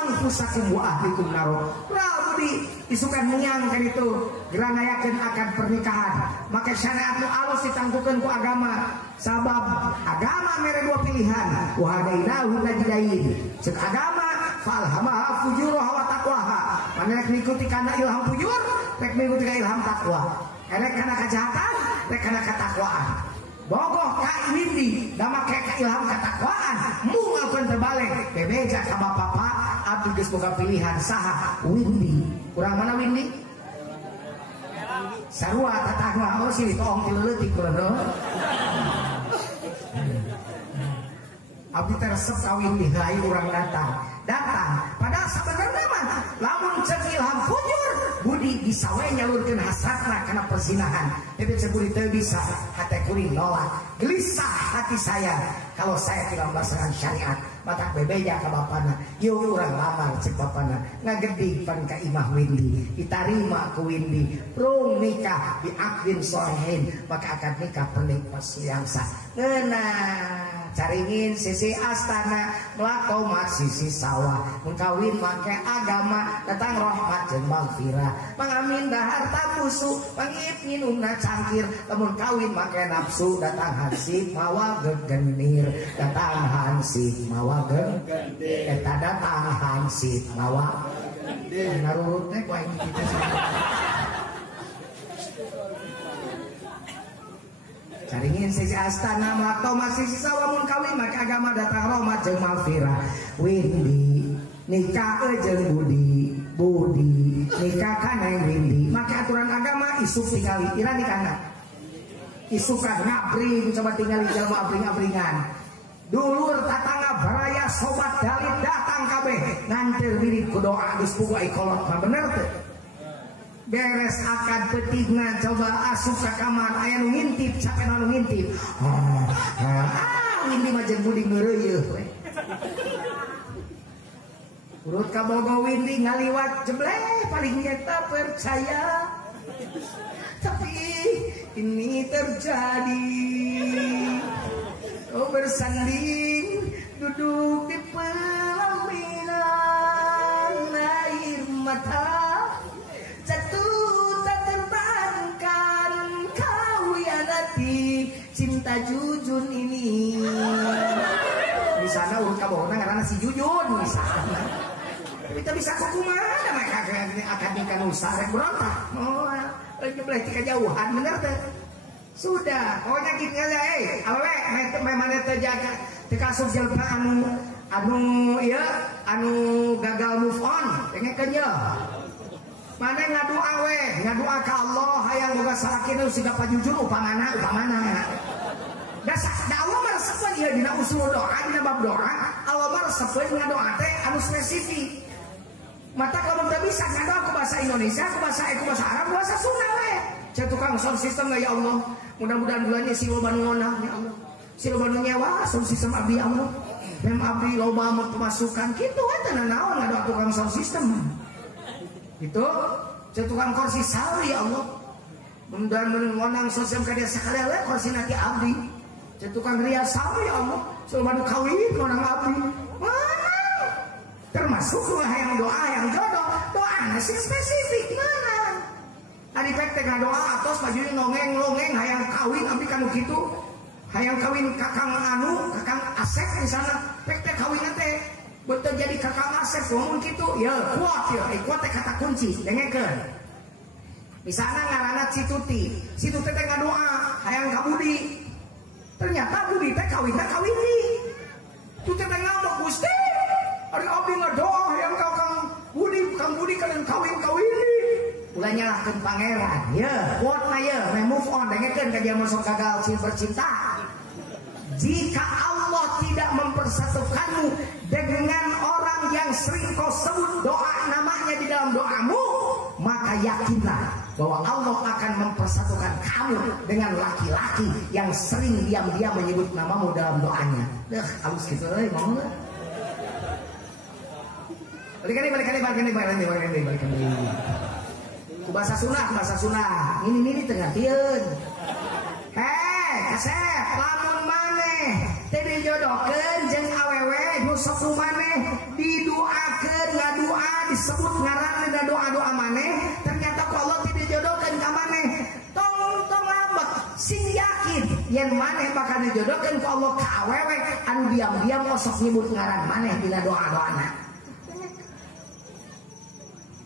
Anfusakum wa ahlikum naro. Budi isukan menyang kan itu geranayakeun akan pernikahan. Maka syariat nu alus ditanggukeun ku agama. Sabab agama mere dua pilihan. Wa hadainahu najdain. Ceuk agama falhamaha fujuraha wa taqwaha. Mana rek ngikuti kana ilham fujur, rek ngikuti kana ilham taqwa. Rek kana kejahatan, rek kana katakwaan. Bogoh ka windi, da make ka ilham katakwaan, mungalkeun terbalik. Bebeja ka bapak abdi geus boga pilihan saha? Windi. Urang mana Windi? Sarua tatangna oh sini toong ti leutik kulo. Abdi teresep ka Windi hayu urang datang. Padahal sebenarnya mah lamun ceuk ilham fujur Budi bisa we nyalurkeun hasratna kana persinahan. Tapi Budi teu bisa, hate kuring nolak. Gelisah hati saya kalau saya tidak melaksanakan syariat. Mata bebeja ka bapana, yuk urang lamar cek bapana. Ngageding pan ka Imah Windi, ditarima ku Windi. Rung nikah bi aqdin sholihin, maka akad nikah pening pasiangsa. Ngeunah caringin sisi astana melakau mak sisi sawah mengkawin make agama datang rahmat jeung maghfirah pangamin dahar tabusu pangip nginumna cangkir lamun kawin make nafsu datang hansip mawa gegenir datang hansip mawa gegenir eta datang hansip mawa narurut teh ku aing kitu caringin sisi astana melakau masih sisa wamun kawin maka agama datang rahmat jeung maghfirah. Windi nikah jeung Budi nikah kana Windi maka aturan agama isuk tingali ira nikahna isukan ngabring coba tingali jalma abring-abringan dulur tatangga baraya sobat dalit datang kabeh nganteur diri ku doa geus pugu ai kolot mah bener teu beres akad petigna coba asup ka kamar aya nu ngintip sakena nu ngintip Windi mah jeung Budi ngeureuyeuh we urut ka bogo Windi ngaliwat jebleh paling nyata percaya tapi ini terjadi bersanding duduk di pelaminan, air mata jatuh tak tertahankan, kau yang hati cinta Jujun ini. Di sana urut kabona karena si Jujun di sana. Kita bisa kumaha mereka akan ikan usaha berontak. Oh, lagi boleh kejauhan bener teh. Sudah, pokoknya gitu aja. Awewe, memang terjaga. Tekasuk jelma anu gagal move on. Pengen kerja. Mana ngadu awe, ngadu ke Allah, hayang boga sakin itu siga pajujur upamana. Da Allah meresepkeun ieu dina usul doa, dina bab doa. Allah meresepkeun ngadoa teh anu spesifik. Mata kalau tak bisa ngadu aku bahasa Indonesia, aku bahasa Arab, bahasa Sunda we. Cek tukang sound system ya Allah. Mudah-mudahan bulannya si loba nu ngonang ya Allah. Si loba nu nyewa sound system abdi Allah. Mem abdi loba mau pemasukan kitu we teh naon ngadu tukang sound system. Itu cek tukang kursi sawi ya Allah. Mudah-mudahan ngonang sound system ka dia sakali we kursi nanti abdi. Cek tukang rias sawi ya Allah. Si loba nu kawin ngonang abdi. Termasuk yang doa yang jodoh, doa nasi spesifik mana? Tadi pek doa atas majunya nongeng hayang kawin abdi kanu kitu, hayang kawin kakang kakang Asep di sana, pek kawin teh betul jadi kakang Asep ngomong kitu, ya kuat teh kata kunci, dengekeun. Di sana ngaranna Situti teh ngadoa hayang kabudi, ternyata budi teh kawin di, tu teh ngambek Gusti. Ari abdi ngadoa yang Kang Budi kalian kawin ulah nyalahkeun pangeran ya quote na ya move on dengekeun ka dia masuk gagal bercinta. Jika Allah tidak mempersatukanmu dengan orang yang sering kau sebut doa namanya di dalam doamu, maka yakinlah bahwa Allah akan mempersatukan kamu dengan laki-laki yang sering diam-diam menyebut namamu dalam doanya. Halus gitu mau balikan. Bahasa Sunda. Ini tengatieun. Kasep, lamun maneh teh dijodohkeun jeung awewe nu sok maneh didoakeun ngadoa disebut ngaranna doa-doa maneh, ternyata ku Allah teh dijodohkeun ka maneh. Tong ngambek sing yakin yen maneh bakal dijodohkeun ku Allah ka awewe anu diam-diam sok nyebut ngaran maneh dina doa-doana.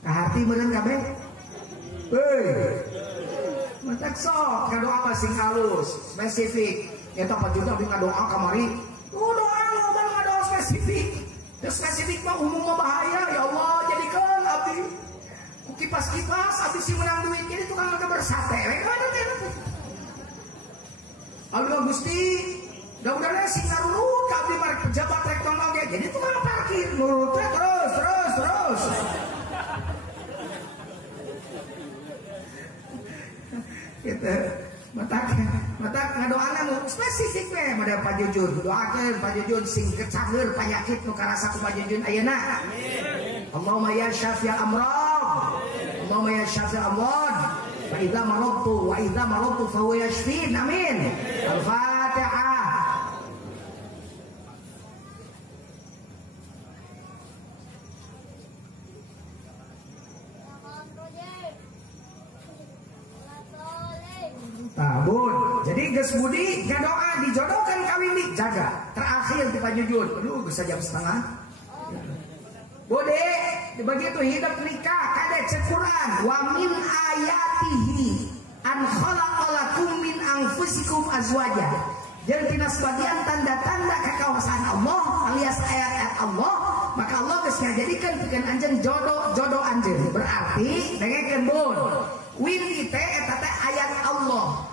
Kahati bener kabeh. Matak sok ngadoa apa sing halus, spesifik. Eta apa juga abdi ngadoa kamari. Doa ngadoa spesifik. Terus spesifik mah umum mah bahaya. Ya Allah jadikan abdi ku kipas-kipas abdi sing menang duit jadi tukang gambar sate. Allah Gusti, mudah-mudahan sing ngarurut ka abdi marek pejabat rektor oge. Jadi tukang parkir nurut terus. Gitu mata ngadoana nu spesifik we model Pak Jujun doakeun Pak Jujun sing kecageur panyakit nu karasa ku Pak Jujun ayeuna amin. Allahumma ya syafi'al amrad, Allahumma ya syafi'al amrad, wa idza maradtu fa huwa yashfin, amin. Al-Fatihah. Tabun. Jadi geus budi ngadoa dijodohkan kawin dijaga. Terakhir di Pak Jujun. Aduh bisa jam setengah. Bode begitu hidup nikah kada cek Quran wa min ayatihi an khalaqalakum min anfusikum azwaja. Jadi tina sebagian tanda-tanda kekawasan Allah alias ayat-ayat Allah, maka Allah geus ngajadikeun pikeun anjeun jodoh anjeun. Berarti dengekeun bun. Windi teh eta teh ayat Allah.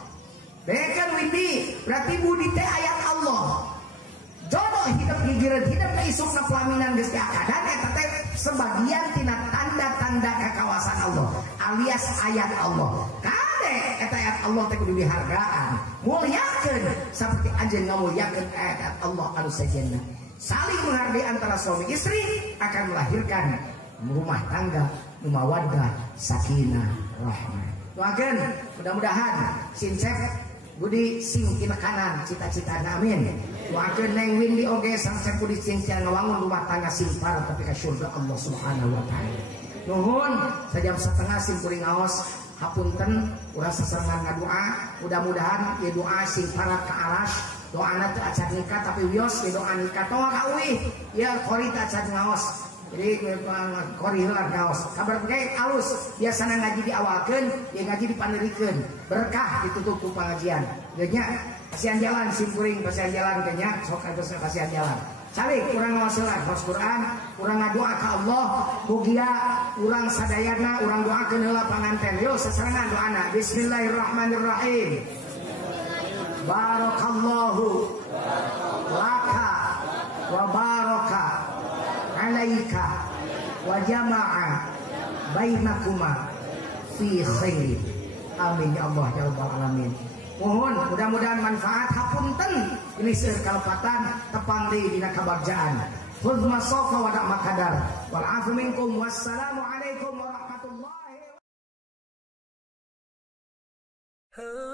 Bekan windi berarti budi teh ayat Allah. Jodoh hidup gigireun hidup teh isukna pelaminan geus diakadan eta teh sebagian tina tanda-tanda kekawasan Allah alias ayat Allah. Kade eta ayat Allah teh kudu dihargaan, mulyakeun saperti anjeun ngamulyakeun ayat Allah anu sejenna. Saling menghargai antara suami istri akan melahirkan rumah tangga mawaddah sakinah rahmah. Doakeun mudah-mudahan sincep Budi sing kina kanan cita-cita amin. Doakeun Neng Windy oge sampai budi sing ngawangun rumah tangga sing para tapi ka surga Allah Subhanahu wa taala. Nuhun sajam setengah sing kuring ngaos hapunten urang sasarengan ngadoa mudah-mudahan ieu doa sing para ka aras doana teu acan nikah tapi wios ieu doa nikah toa kauih ya kori teu acan ngaos. Jadi kori heula ngaos kabar bae alus biasana ngaji diawalkeun ya ngaji dipanderikeun berkah ditutup ku pengajian geus nya kasihan jalan sim kuring kasihan jalan teh nya sok atuh kasihan jalan calik urang ngawaselan hos Quran urang ngadoa ka Allah mugia urang sadayana urang doakeun heula panganten yo sasarengan doana bismillahirrahmanirrahim barakallahu laka wa baraka alaika wa jama'a bainakuma fi khair amin ya Allah ya rabbal alamin. Mohon mudah-mudahan manfaat hapunten ini serkalpatan tepang deui dina kabagjaan. Khudz masafa wa da' makadar wal afu minkum wassalamu alaikum warahmatullahi wabarakatuh.